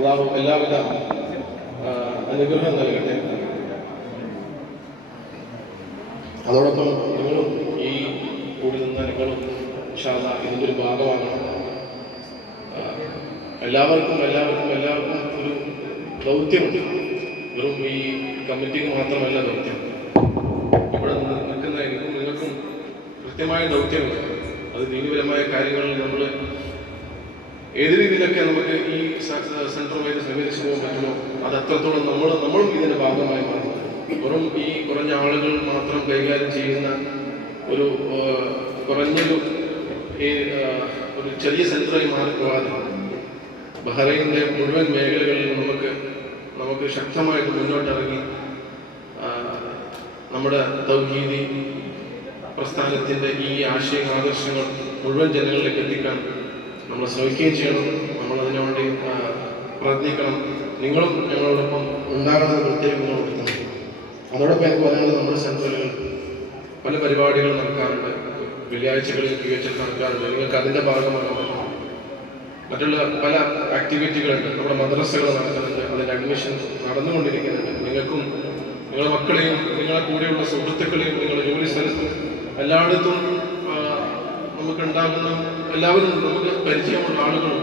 അള്ളാഹു എല്ലാവിധ അനുഗ്രഹം നൽകട്ടെ. അതോടൊപ്പം നിങ്ങളും ഈ കൂടി നിന്ന നിങ്ങളും ഇൻഷാ അല്ലാഹ് ഇതിൻ്റെ ഒരു ഭാഗമാകണം. എല്ലാവർക്കും ഒരു ദൗത്യമുണ്ട്. വെറും ഈ കമ്മിറ്റിക്ക് മാത്രമല്ല ദൗത്യം. ഇവിടെ നിൽക്കുന്ന എനിക്കും നിങ്ങൾക്കും കൃത്യമായ ദൗത്യമുണ്ട്. അത് ദീനപരമായ കാര്യങ്ങളിൽ നമ്മൾ ഏത് രീതിയിലൊക്കെ നമുക്ക് ഈ സെൻറ്ററുമായിട്ട് സഹകരിച്ചു പോകാൻ പറ്റുമോ അത് അത്രത്തോളം നമ്മളും ഇതിൻ്റെ ഭാഗമായി മാറും. വെറും ഈ കുറഞ്ഞ ആളുകൾ മാത്രം കൈകാര്യം ചെയ്യുന്ന ഒരു ഒരു ചെറിയ സെൻറ്ററായി മാറിപ്പോകാതെ ബഹ്റൈനിൻ്റെ മുഴുവൻ മേഖലകളിൽ നമുക്ക് ശക്തമായിട്ട് മുന്നോട്ടിറങ്ങി നമ്മുടെ തൗഹീദി പ്രസ്ഥാനത്തിൻ്റെ ഈ ആശയങ്ങൾ മുഴുവൻ ജനങ്ങളിലേക്ക് എത്തിക്കാൻ നമ്മൾ ശ്രമിക്കുകയും ചെയ്യണം. നമ്മളതിനു വേണ്ടി പ്രയത്നിക്കണം. നിങ്ങളും ഞങ്ങളോടൊപ്പം ഉണ്ടാകണമെന്ന് പ്രത്യേകം ഓർക്കുന്നു. അതോടൊപ്പം എനിക്ക് പറയാനുള്ളത്, നമ്മുടെ സെൻറ്ററുകളിൽ പല പരിപാടികൾ നടക്കാറുണ്ട്. വെള്ളിയാഴ്ചകളിൽ PHL നടക്കാറുണ്ട്. നിങ്ങൾക്ക് അതിൻ്റെ ഭാഗമാകാൻ പറ്റും. മറ്റുള്ള പല ആക്ടിവിറ്റികളുണ്ട്. നമ്മുടെ മദ്രസകൾ നടക്കുന്നുണ്ട്. അതിൻ്റെ അഡ്മിഷൻ നടന്നുകൊണ്ടിരിക്കുന്നുണ്ട്. നിങ്ങൾക്കും നിങ്ങളുടെ മക്കളെയും നിങ്ങളെ കൂടെയുള്ള സുഹൃത്തുക്കളെയും നിങ്ങളുടെ ജോലി സ്ഥലത്തും എല്ലായിടത്തും നമുക്കുണ്ടാകുന്ന എല്ലാവരും നമുക്ക് പരിചയമുള്ള ആളുകളും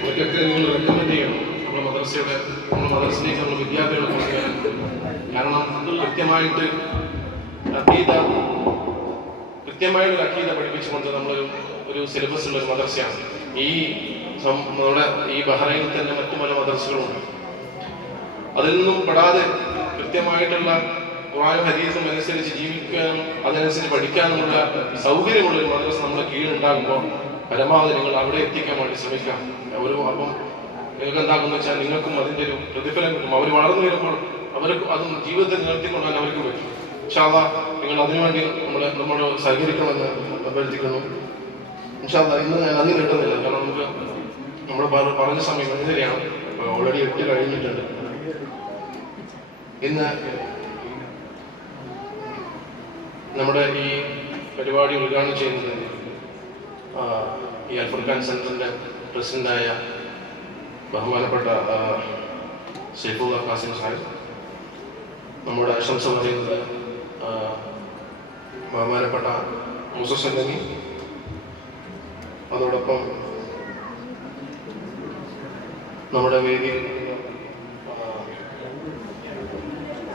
അവർക്കൊക്കെ നിങ്ങൾ റെക്കമെൻഡ് ചെയ്യണം. നമ്മുടെ മദ്രസയിലേക്ക് നമ്മൾ വിദ്യാർത്ഥികളെ കൊണ്ടുവരാൻ. കാരണം കൃത്യമായിട്ടൊരു അഖീദ പഠിപ്പിച്ചുകൊണ്ട് ഒരു സിലബസ് ഉള്ള ഒരു മദ്രസയാണ്. നമ്മുടെ ഈ ബഹ്റൈനിൽ തന്നെ മറ്റു പല മദ്രസകളുണ്ട്. അതിൽ നിന്നും പെടാതെ കൃത്യമായിട്ടുള്ള ഖുർആനും ഹദീസും അനുസരിച്ച് ജീവിക്കാനും അതനുസരിച്ച് പഠിക്കാനുമുള്ള സൗകര്യമുള്ള ഒരു മദ്രസ നമ്മുടെ കീഴിലുണ്ടാകുമ്പോൾ പരമാവധി നിങ്ങൾ അവിടെ എത്തിക്കാൻ വേണ്ടി ശ്രമിക്കാം. അപ്പം നിങ്ങൾക്ക് എന്താകുമെന്ന് വെച്ചാൽ നിങ്ങൾക്കും അതിൻ്റെ ഒരു പ്രതിഫലം കിട്ടും. അവർ വളർന്നു വരുമ്പോൾ അവർക്ക് അതും ജീവിതത്തിൽ നിലനിർത്തിക്കൊണ്ടാൻ അവർക്ക് പറ്റും. ഇൻഷാ അല്ലാഹ് നിങ്ങൾ അതിനുവേണ്ടി നമ്മൾ സഹകരിക്കണമെന്ന് അഭ്യർത്ഥിക്കുന്നു. ഇൻഷാ അല്ലാഹ് ഇന്ന് ഞാൻ അതിന് കിട്ടുന്നില്ല. കാരണം നമ്മൾ പറഞ്ഞ സമയം 5:30 ഓൾറെഡി 8 കഴിഞ്ഞിട്ടുണ്ട്. ഇന്ന് നമ്മുടെ ഈ പരിപാടി ഉദ്ഘാടനം ചെയ്യുന്നത് ഈ അൽ ഫുർഖാൻ സെൻറ്ററിൻ്റെ പ്രസിഡൻ്റായ ബഹുമാനപ്പെട്ട സൈഫുല്ലാ ഖാസിം സാഹിബ്. നമ്മുടെ ആശംസ പറയുന്നത് ബഹുമാനപ്പെട്ട മൂസ സല്ലമി. അതോടൊപ്പം നമ്മുടെ വേദിയിൽ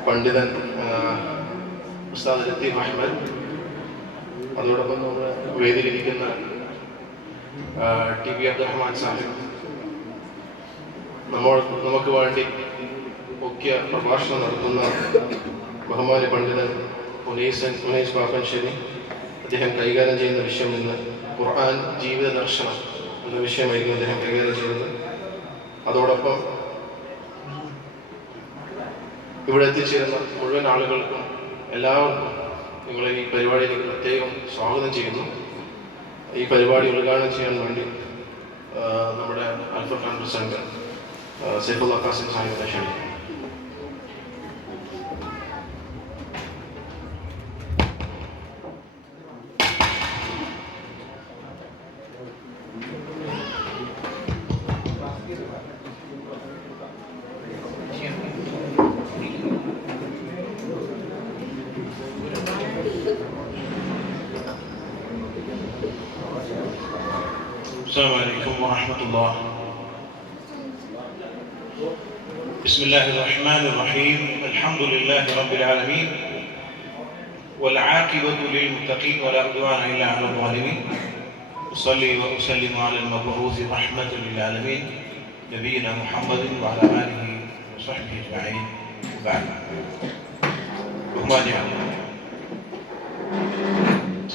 പണ്ഡിതൻ ഉസ്താദ് ലത്തീഫ് അഹ്മദ്. അതോടൊപ്പം നമ്മുടെ വേദിയിലിരിക്കുന്ന TB അബ്ദുറഹ്മാൻ സാഹിബ്. നമുക്ക് വേണ്ടി മുഖ്യ പ്രഭാഷണം നടത്തുന്ന ബഹുമാന്യ പണ്ഡിതൻ ഉനൈസ് പാപ്പൻശ്ശേരി. അദ്ദേഹം കൈകാര്യം ചെയ്യുന്ന വിഷയം ഇന്ന് ഖുർആൻ ജീവിത ദർശനം എന്ന വിഷയമായിരിക്കും അദ്ദേഹം കൈകാര്യം ചെയ്യുന്നത്. അതോടൊപ്പം ഇവിടെ എത്തിച്ചേരുന്ന മുഴുവൻ ആളുകൾക്കും എല്ലാവർക്കും നിങ്ങളെ ഈ പരിപാടിയിലേക്ക് പ്രത്യേകം സ്വാഗതം ചെയ്യുന്നു. ഈ പരിപാടി ഉദ്ഘാടനം ചെയ്യാൻ വേണ്ടി നമ്മുടെ അൽ ഫുർഖാൻ പ്രസിഡന്റ് സൈഫുല്ലാ ഖാസിം സാഹിബിനെ ക്ഷണിക്കുന്നു. السلام عليكم ورحمة الله. بسم الله الرحمن الرحيم. الحمد لله رب العالمين والعاقبة للمتقين ولا عدوان إلا على الظالمين. أصلي وأسلم على المبعوث رحمة للعالمين نبينا محمد وعلى آله وصحبه أجمعين. وبعد. ബഹുമാന്യ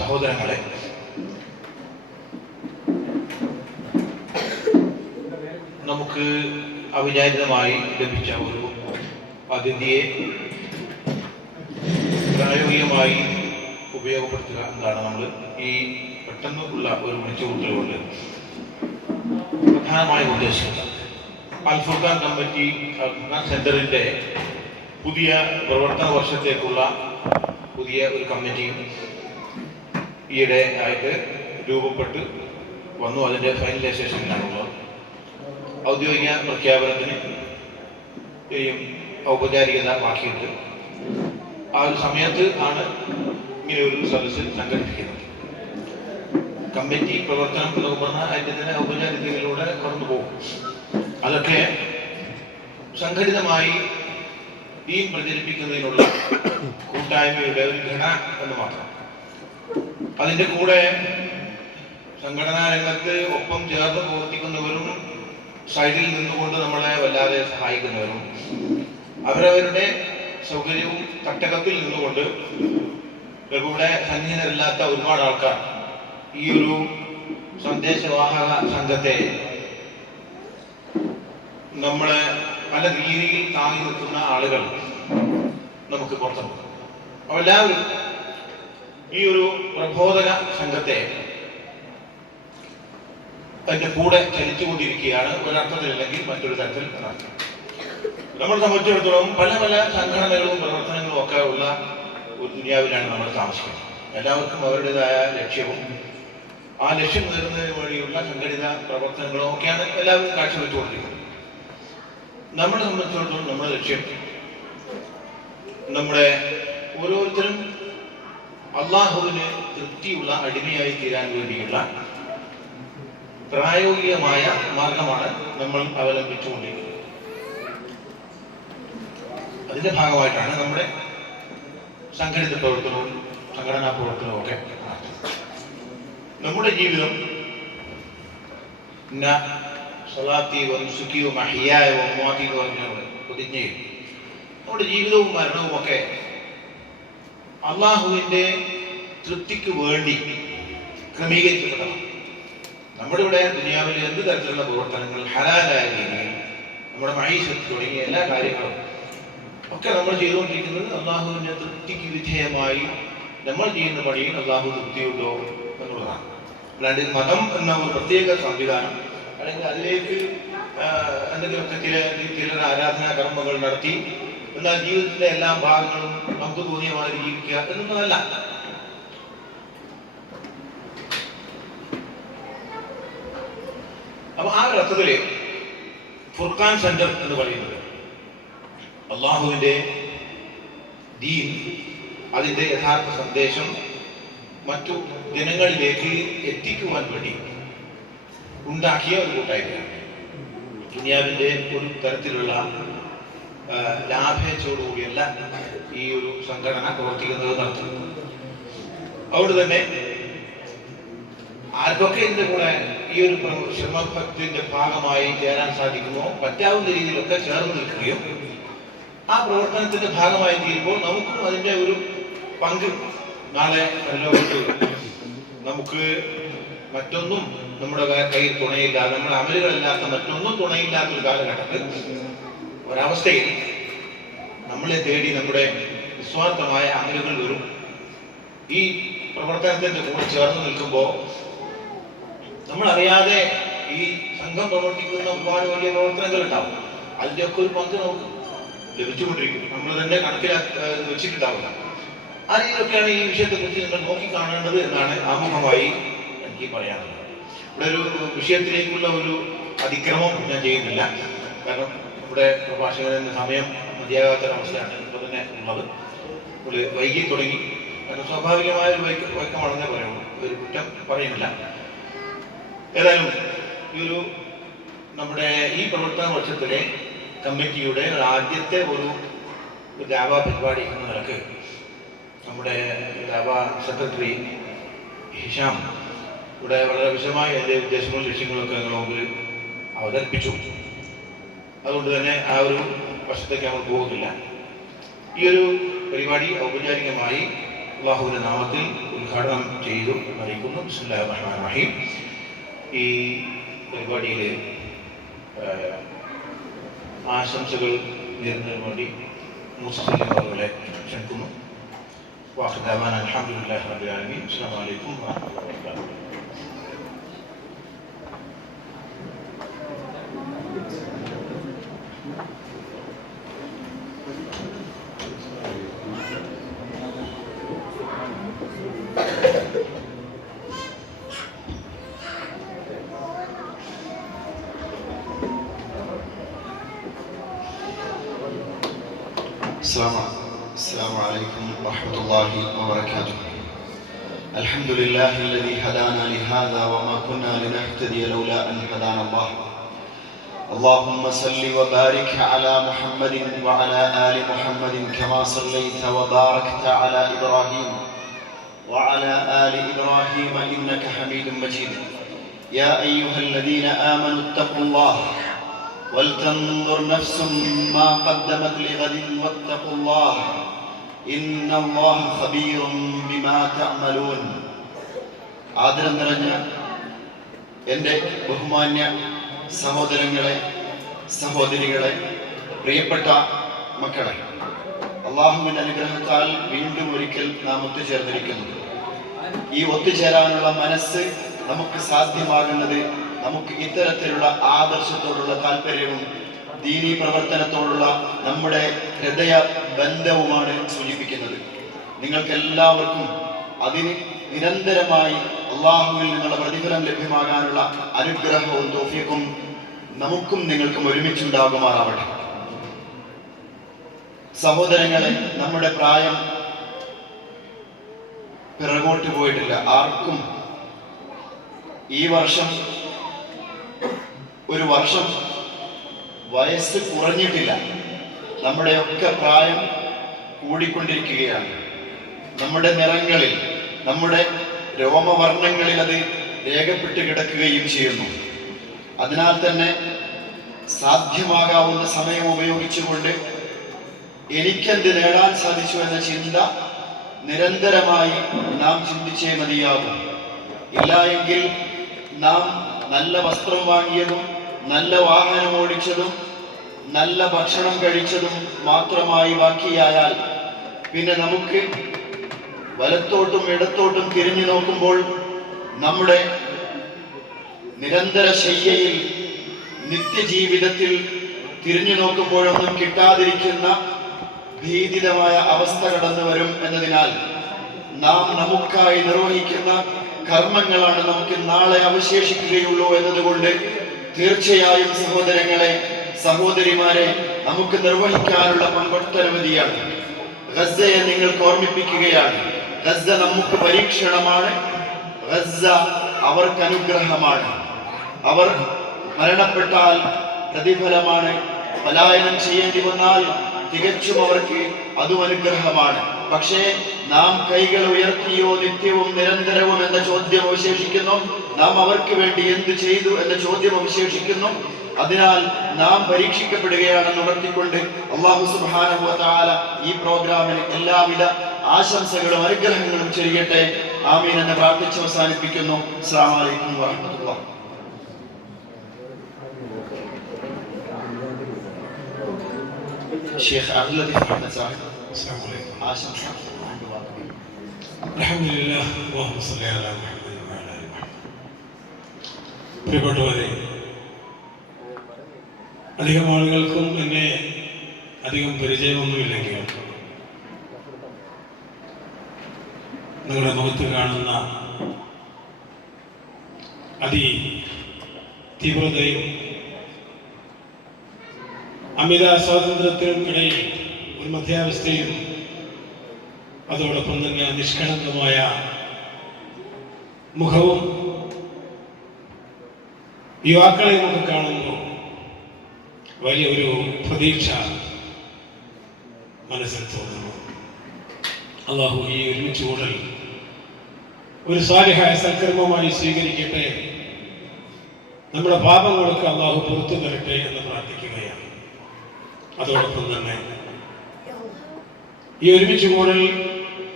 സഹോദരങ്ങളെ, നമുക്ക് അവിചാരിതമായി ലഭിച്ച ഒരു അതിഥിയെ പ്രായോഗികമായി ഉപയോഗപ്പെടുത്തുക എന്നതാണ് നമ്മൾ ഈ പെട്ടെന്നുള്ള ഒരു വിളിച്ചുകൂട്ടൽ കൊണ്ട് പ്രധാനമായി ഉദ്ദേശിക്കുന്നത്. അൽ ഫുർഖാൻ കമ്മിറ്റി അൽ ഫുർഖാൻ സെന്ററിൻ്റെ പുതിയ പ്രവർത്തന വർഷത്തേക്കുള്ള പുതിയ ഒരു കമ്മിറ്റിയും ഈയിടെ ആയിട്ട് രൂപപ്പെട്ട് വന്നു. അതിൻ്റെ ഫൈനലൈസേഷനിലാണുള്ളത്. ഔദ്യോഗിക പ്രഖ്യാപനത്തിന് ഔപചാരികത ബാക്കിയുണ്ട്. ആ ഒരു സമയത്ത് ആണ് ഇങ്ങനെ ഒരു സദസ്സ് സംഘടിപ്പിക്കുന്നത്. കമ്മിറ്റി പ്രവർത്തനം എന്നൊക്കെ പറഞ്ഞാൽ അതിൻ്റെ തന്നെ ഔപചാരികതയിലൂടെ കടന്നു പോകും. അതൊക്കെ സംഘടിതമായി ദീൻ പ്രചരിപ്പിക്കുന്നതിനുള്ള കൂട്ടായ്മയുടെ ഒരു ഘടന എന്ന് മാത്രം. അതിൻ്റെ കൂടെ സംഘടനാ രംഗത്ത് ഒപ്പം ചേർന്ന് പ്രവർത്തിക്കുന്നവരും സൈഡിൽ നിന്നുകൊണ്ട് നമ്മളെ വല്ലാതെ സഹായിക്കുന്നവരും അവരവരുടെ സൗകര്യവും തട്ടകത്തിൽ നിന്നുകൊണ്ട് ഇവിടെ സന്നിഹിതരല്ലാത്ത ഒരുപാട് ആൾക്കാർ ഈ ഒരു സന്ദേശവാഹക സംഘത്തെ നമ്മളെ പല രീതിയിൽ താങ്ങി നിൽക്കുന്ന ആളുകൾ നമുക്ക് പുറത്തുണ്ട്. എല്ലാവരും ഈ ഒരു പ്രബോധക സംഘത്തെ അതിന്റെ കൂടെ ചലിച്ചുകൊണ്ടിരിക്കുകയാണ്. ഒരർത്ഥത്തിലല്ലെങ്കിൽ മറ്റൊരു തരത്തിൽ നടക്കും. നമ്മളെ സംബന്ധിച്ചിടത്തോളം പല പല സംഘടനകളും പ്രവർത്തനങ്ങളും ഒക്കെ ഉള്ള ഒരു ദുനിയാവിലാണ് നമ്മൾ താമസിക്കുന്നത്. എല്ലാവർക്കും അവരുടേതായ ലക്ഷ്യവും ആ ലക്ഷ്യം നേടുന്നതിന് വേണ്ടിയുള്ള സംഘടിത പ്രവർത്തനങ്ങളും ഒക്കെയാണ് എല്ലാവരും കാഴ്ചവെച്ചുകൊണ്ടിരിക്കുന്നത്. നമ്മളെ സംബന്ധിച്ചിടത്തോളം നമ്മുടെ ലക്ഷ്യം നമ്മുടെ ഓരോരുത്തരും അള്ളാഹുവിന് തൃപ്തിയുള്ള അടിമയായി തീരാൻ വേണ്ടിയുള്ള പ്രായോഗികമായ മാർഗമാണ് നമ്മൾ അവലംബിച്ചുകൊണ്ടിരിക്കുന്നത്. അതിന്റെ ഭാഗമായിട്ടാണ് നമ്മുടെ സംഘടിത പ്രവർത്തനവും സംഘടനാ പ്രവർത്തനവും ഒക്കെ നമ്മുടെ ജീവിതം പ്രതിജ്ഞയും നമ്മുടെ ജീവിതവും മരണവും ഒക്കെ അള്ളാഹുവിന്റെ തൃപ്തിക്ക് വേണ്ടി ക്രമീകരിക്കപ്പെട്ടതാണ്. നമ്മുടെ ഇവിടെ ദുനിയാവിൽ എന്ത് തരത്തിലുള്ള പ്രവർത്തനങ്ങൾ ഹലാലായ രീതിയിൽ നമ്മുടെ മഹീഷത്ത് തുടങ്ങിയ എല്ലാ കാര്യങ്ങളും ഒക്കെ നമ്മൾ ചെയ്തുകൊണ്ടിരിക്കുന്നത് അള്ളാഹുവിന്റെ തൃപ്തിക്ക് വിധേയമായി നമ്മൾ ചെയ്യുന്ന പണിയിൽ അള്ളാഹു തൃപ്തിയുണ്ടോ എന്നുള്ളതാണ്. അല്ലാണ്ട് മതം എന്ന ഒരു പ്രത്യേക സംവിധാനം അല്ലെങ്കിൽ അതിലേക്ക് എന്തെങ്കിലുമൊക്കെ ചില ആരാധനാ കർമ്മങ്ങൾ നടത്തി എന്നാൽ ജീവിതത്തിലെ എല്ലാ ഭാഗങ്ങളും നമുക്ക് തോന്നിയ മാതിരി ജീവിക്കുക എന്നൊന്നല്ല. അപ്പൊ ആ ഒരു അർത്ഥത്തില് ഫുർഖാൻ സെന്റർ എന്ന് പറയുന്നത് അള്ളാഹുവിന്റെ ദീൻ അതിന്റെ യഥാർത്ഥ സന്ദേശം മറ്റു ജനങ്ങളിലേക്ക് എത്തിക്കുവാൻ വേണ്ടി ഉണ്ടാക്കിയ ഒരു കൂട്ടായ്മയാണ്. ദുനിയാവിന്റെ ഒരു തരത്തിലുള്ള ലാഭേച്ഛയോടുകൂടിയല്ല ഈ ഒരു സംഘടന പ്രവർത്തിക്കുന്നത് നടത്തുന്നത്. അതുകൊണ്ട് തന്നെ ആർക്കൊക്കെ ഇതിന്റെ കൂടെ ഈ ഒരു ശ്രമത്തിന്റെ ഭാഗമായി ചേരാൻ സാധിക്കുമോ പറ്റാവുന്ന രീതിയിലൊക്കെ ചേർന്ന് നിൽക്കുകയും ആ പ്രവർത്തനത്തിന്റെ ഭാഗമായി തീരുമ്പോൾ നമുക്കും അതിന്റെ ഒരു പങ്ക് നാളെ ലോകത്ത് നമുക്ക് മറ്റൊന്നും നമ്മുടെ കയ്യിൽ തുണയില്ലാതെ നമ്മുടെ അമലുകളില്ലാത്ത മറ്റൊന്നും തുണയില്ലാത്തൊരു കാലഘട്ടത്തിൽ ഒരവസ്ഥയിൽ നമ്മളെ തേടി നമ്മുടെ നിസ്വാർത്ഥമായ അമലുകൾ വരും. ഈ പ്രവർത്തനത്തിന്റെ കൂടെ ചേർന്ന് നിൽക്കുമ്പോൾ നമ്മളറിയാതെ ഈ സംഘം പ്രവർത്തിക്കുന്ന ഒരുപാട് വലിയ പ്രവർത്തനങ്ങൾ ഉണ്ടാവും. അതിൻ്റെയൊക്കെ ഒരു പങ്ക് നമുക്ക് ലഭിച്ചുകൊണ്ടിരിക്കും. നമ്മൾ തന്നെ കണക്കിലാക്കി വെച്ചിട്ടുണ്ടാവില്ല. ആ രീതിയിലൊക്കെയാണ് ഈ വിഷയത്തെക്കുറിച്ച് നിങ്ങൾ നോക്കിക്കാണേണ്ടത് എന്നാണ് ആമുഖമായി എനിക്ക് പറയാനുള്ളത്. ഇവിടെ ഒരു വിഷയത്തിലേക്കുള്ള ഒരു അതിക്രമം ഞാൻ ചെയ്യുന്നില്ല. കാരണം ഇവിടെ പ്രഭാഷകന് സമയം മതിയാകാത്തൊരവസ്ഥയാണ് ഇപ്പോൾ തന്നെ ഉള്ളത്. നമ്മൾ വൈകി തുടങ്ങി. കാരണം സ്വാഭാവികമായ ഒരു വൈക്കമാണെന്നേ പറയുള്ളൂ, ഒരു കുറ്റം പറയുന്നില്ല. ഏതായാലും ഈ ഒരു നമ്മുടെ ഈ പ്രവർത്തന വർഷത്തിലെ കമ്മിറ്റിയുടെ ആദ്യത്തെ ഒരു ദാവ പരിപാടി എന്ന നിലക്ക് നമ്മുടെ ദാവ സെക്രട്ടറി ഹിഷാം ഇവിടെ വളരെ വിശദമായി എൻ്റെ ഉദ്ദേശങ്ങളും ലക്ഷ്യങ്ങളൊക്കെ ഞങ്ങളുടെ മുമ്പിൽ അവതരിപ്പിച്ചു. അതുകൊണ്ട് തന്നെ ആ ഒരു വശത്തേക്ക് നമ്മൾ പോകുന്നില്ല. ഈ ഒരു പരിപാടി ഔപചാരികമായി അല്ലാഹുവിന്റെ നാമത്തിൽ ഉദ്ഘാടനം ചെയ്തു അറിയിക്കുന്നു. ബിസ്മില്ലാഹിർ റഹ്മാനിർ റഹീം. ഈ പരിപാടിയിൽ ആശംസകൾ നേരുന്നതിന് വേണ്ടി മുസ്ലിങ്ങളെ ക്ഷണിക്കുന്നു. വാഖിർ ദഅവാന അൽഹംദുലില്ലാഹി റബ്ബിൽ ആലമീൻ. അസ്സലാമു അലൈക്കും വറഹ്മത്തുള്ളാഹി വബറകാതുഹു. السلام عليكم ورحمة الله وبركاته. الحمد لله الذي هدانا لهذا وما كنا لنهتدي لولا أن هدانا الله. اللهم صل وبارك على محمد وعلى آل محمد كما صليت وباركت على إبراهيم وعلى آل إبراهيم إنك حميد مجيد. يا أيها الذين آمنوا اتقوا الله ولتنظر نفس ما قدمت لغد واتقوا الله إن الله خبير بما تعملون. ആദരം നിറഞ്ഞ എൻ്റെ ബഹുമാന്യ സഹോദരങ്ങളെ, സഹോദരികളെ, പ്രിയപ്പെട്ട മക്കളെ, അള്ളാഹുവിൻ്റെ അനുഗ്രഹത്താൽ വീണ്ടും ഒരിക്കൽ നാം ഒത്തുചേർന്നിരിക്കുന്നു. ഈ ഒത്തുചേരാനുള്ള മനസ്സ് നമുക്ക് സാധ്യമാകുന്നത് നമുക്ക് ഇത്തരത്തിലുള്ള ആദർശത്തോടുള്ള താല്പര്യവും ദീനീ പ്രവർത്തനത്തോടുള്ള നമ്മുടെ ഹൃദയ ബന്ധവുമാണ് സൂചിപ്പിക്കുന്നത്. നിങ്ങൾക്കെല്ലാവർക്കും അതിന് നിരന്തരമായി അള്ളാഹുവിൽ നിന്നുള്ള പ്രതിഫലം ലഭ്യമാകാനുള്ള അനുഗ്രഹവും തൗഫീഖും നമുക്കും നിങ്ങൾക്കും ഒരുമിച്ചുണ്ടാകുമാറാവട്ടെ. സഹോദരങ്ങളെ, നമ്മുടെ പ്രായം പിറകോട്ട് പോയിട്ടില്ല. ആർക്കും ഈ വർഷം ഒരു വർഷം വയസ്സ് കുറഞ്ഞിട്ടില്ല. നമ്മുടെയൊക്കെ പ്രായം കൂടിക്കൊണ്ടിരിക്കുകയാണ്. നമ്മുടെ നിറങ്ങളിൽ, നമ്മുടെ രോമവർണ്ണങ്ങളിൽ അത് രേഖപ്പെട്ട് കിടക്കുകയും ചെയ്യുന്നു. അതിനാൽ തന്നെ സാധ്യമാകാവുന്ന സമയം ഉപയോഗിച്ചുകൊണ്ട് എനിക്കെന്ത് നേടാൻ സാധിച്ചു എന്ന ചിന്ത നിരന്തരമായി നാം ചിന്തിച്ചേ മതിയാകും. ഇല്ല എങ്കിൽ നാം നല്ല വസ്ത്രം വാങ്ങിയതും നല്ല വാഹനം ഓടിച്ചതും നല്ല ഭക്ഷണം കഴിച്ചതും മാത്രമായി ബാക്കിയായാൽ പിന്നെ നമുക്ക് വലത്തോട്ടും ഇടത്തോട്ടും തിരിഞ്ഞു നോക്കുമ്പോൾ നമ്മുടെ നിരന്തര ശയ്യയിൽ നിത്യജീവിതത്തിൽ തിരിഞ്ഞു നോക്കുമ്പോഴൊന്നും കിട്ടാതിരിക്കുന്ന ഭീതിതമായ അവസ്ഥ കടന്നു വരും എന്നതിനാൽ നാം നമുക്കായി നിർവഹിക്കുന്ന കർമ്മങ്ങളാണ് നമുക്ക് നാളെ അവശേഷിക്കുകയുള്ളൂ എന്നതുകൊണ്ട് തീർച്ചയായും സഹോദരങ്ങളെ, സഹോദരിമാരെ, നമുക്ക് നിർവഹിക്കാനുള്ള പങ്കൊട്ടനവധിയാണ്. ഗസ്സയെ നിങ്ങൾക്ക് ഓർമ്മിപ്പിക്കുകയാണ്. ഗസ്സ നമുക്ക് പരീക്ഷണമാണ്. ഗസ്സ അവർക്ക് അനുഗ്രഹമാണ്. അവർ മരണപ്പെട്ടാൽ പ്രതിഫലമാണ്. പലായനം ചെയ്യേണ്ടി വന്നാൽ തികച്ചും അവർക്ക് അതും അനുഗ്രഹമാണ്. പക്ഷേ നാം കൈകൾ ഉയർത്തിയോ നിത്യവും നിരന്തരവും എന്ന ചോദ്യം അവശേഷിക്കുന്നു. നാം അവർക്ക് വേണ്ടി എന്ത് ചെയ്തു എന്ന ചോദ്യം അവശേഷിക്കുന്നു. അതിനാൽ നാം പരീക്ഷിക്കപ്പെടുകയാണെന്ന് ഉണർത്തിക്കൊണ്ട് അല്ലാഹു സുബ്ഹാനഹു വ തആല ഈ പ്രോഗ്രാമിന് എല്ലാവിധ ആശംസകളും അനുഗ്രഹങ്ങളും ചൊരിയട്ടെ. ആമീൻ എന്ന് പ്രാർത്ഥിച്ച് അവസാനിപ്പിക്കുന്നു. അസ്സലാമു അലൈക്കും വറഹ്മത്തുള്ളാഹി. ഷെയ്ഖ് അബ്ദുൽ ലത്തീഫ് അഹ്മദ് സാഹിബ് ആശംസ. അൽഹംദുലില്ലാഹ് അല്ലാഹുമ്മ സ്വല്ലി അലാ മുഹമ്മദ് വഅലാ ആലി മുഹമ്മദ്. പ്രിയപ്പെട്ടവരെ, അധികം ആളുകൾക്കും എന്നെ അധികം പരിചയമൊന്നുമില്ലെങ്കിലും നിങ്ങളുടെ മുഖത്ത് കാണുന്ന തീവ്രതയും അമിത സ്വാതന്ത്ര്യത്തിനിടയിൽ ഒരു മധ്യാവസ്ഥയും അതോടൊപ്പം തന്നെ നിഷ്കളങ്കമായ മുഖവും യുവാക്കളെ നമുക്ക് കാണുമ്പോൾ വലിയൊരു പ്രതീക്ഷ മനസ്സിൽ തോന്നുന്നു. അല്ലാഹു ഈ ഒരുമിച്ച് കൂടൽ ഒരു സ്വാലിഹായ സൽക്കർമ്മമായി സ്വീകരിക്കട്ടെ. നമ്മുടെ പാപങ്ങൾക്ക് അല്ലാഹു പുറത്തു തരട്ടെ എന്ന് പ്രാർത്ഥിക്കുകയാണ്. അതോടൊപ്പം തന്നെ ഈ ഒരുമിച്ച് കൂടൽ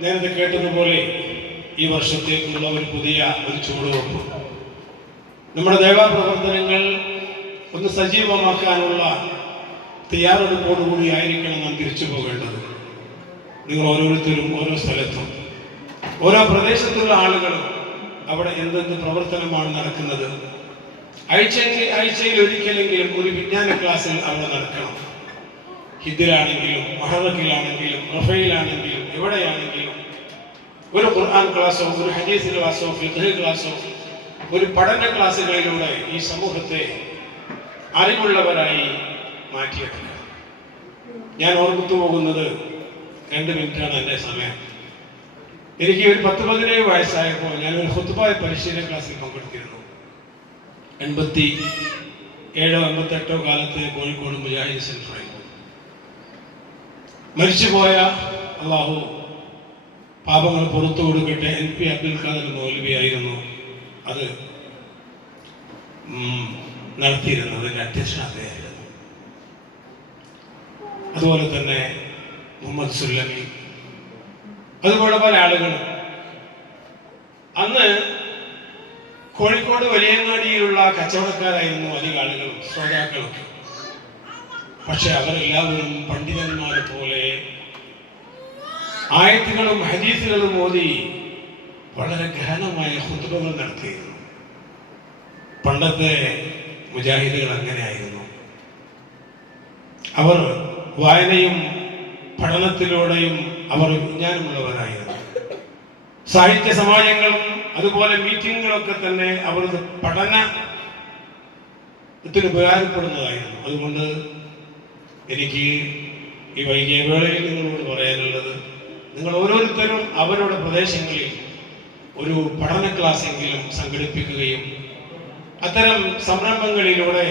നേരത്തെ കേട്ടതുപോലെ ഈ വർഷത്തേക്കുള്ള ഒരു പുതിയ ചുവടുവെപ്പ്, നമ്മുടെ ദേവാപ്രവർത്തനങ്ങൾ ഒന്ന് സജീവമാക്കാനുള്ള തയ്യാറെടുപ്പോടുകൂടി ആയിരിക്കണം നാം തിരിച്ചു പോകേണ്ടത്. നിങ്ങൾ ഓരോരുത്തരും ഓരോ സ്ഥലത്തും ഓരോ പ്രദേശത്തുള്ള ആളുകളും അവിടെ എന്തെന്ത് പ്രവർത്തനമാണ് നടക്കുന്നത്, ആഴ്ചയിൽ ഒരിക്കലെങ്കിലും ഒരു വിജ്ഞാന ക്ലാസ്സിൽ അവിടെ നടക്കണം. ഹിദ്ദിലാണെങ്കിലും മഹറക്കിലാണെങ്കിലും റഫയിലാണെങ്കിലും എവിടെയാണെങ്കിലും ഒരു ഖുർആൻ ക്ലാസ്സോ ഒരു ഹദീസ് ക്ലാസ്സോ ഫിഖ് ക്ലാസ്സോ ഒരു പഠന ക്ലാസ്സുകളിലൂടെ ഈ സമൂഹത്തെ അറിവുള്ളവരായി മാറ്റിയെടുക്കുക. ഞാൻ ഓർമ്മിച്ചു പോകുന്നത് 2 മിനിറ്റാണ് എൻ്റെ സമയം. എനിക്ക് ഒരു 10-17 വയസ്സായപ്പോൾ ഞാനൊരു ഖുത്ബ പരിശീലന ക്ലാസ്സിൽ പങ്കെടുത്തിരുന്നു. 87-88 കാലത്ത് കോഴിക്കോട് മുജാഹിദ് സെൻറ്ററായി. മരിച്ചുപോയ അള്ളാഹു പാപങ്ങൾ പുറത്തു കൊടുക്കട്ടെ, NP അബ്ദുൽ ഖാദർ മൗലവിയായിരുന്നു അത് നടത്തിയിരുന്നത്. അതിൻ്റെ അധ്യക്ഷൻ അദ്ദേഹമായിരുന്നു. അതുപോലെ തന്നെ മുഹമ്മദ് സുല്ലമി, അതുപോലെ പല ആളുകളും. അന്ന് കോഴിക്കോട് വലിയങ്ങാടിയിലുള്ള കച്ചവടക്കാരായിരുന്നു അധികം ആളുകളും ശ്രോതാക്കളൊക്കെ. പക്ഷെ അവരെല്ലാവരും പണ്ഡിതന്മാരെ പോലെ ആയത്തുകളും ഹദീസുകളും ഓതി വളരെ ഗഹനമായ ഖുത്ബകൾ നടത്തിയിരുന്നു. പണ്ടത്തെ മുജാഹിദുകൾ അങ്ങനെയായിരുന്നു. അവർ വായനയും പഠനത്തിലൂടെയും അവർ വിജ്ഞാനമുള്ളവരായിരുന്നു. സാഹിത്യ സമാജങ്ങളും അതുപോലെ മീറ്റിങ്ങുകളൊക്കെ തന്നെ അവർ പഠനത്തിന് ഉപകാരപ്പെടുന്നതായിരുന്നു. അതുകൊണ്ട് എനിക്ക് ഈ വൈകിയ വേളയിൽ നിങ്ങളോട് പറയാനുള്ളത്, നിങ്ങൾ ഓരോരുത്തരും അവരുടെ പ്രദേശങ്ങളിൽ ഒരു പഠന ക്ലാസ്സെങ്കിലും സംഘടിപ്പിക്കുകയും അത്തരം സംരംഭങ്ങളിലൂടെ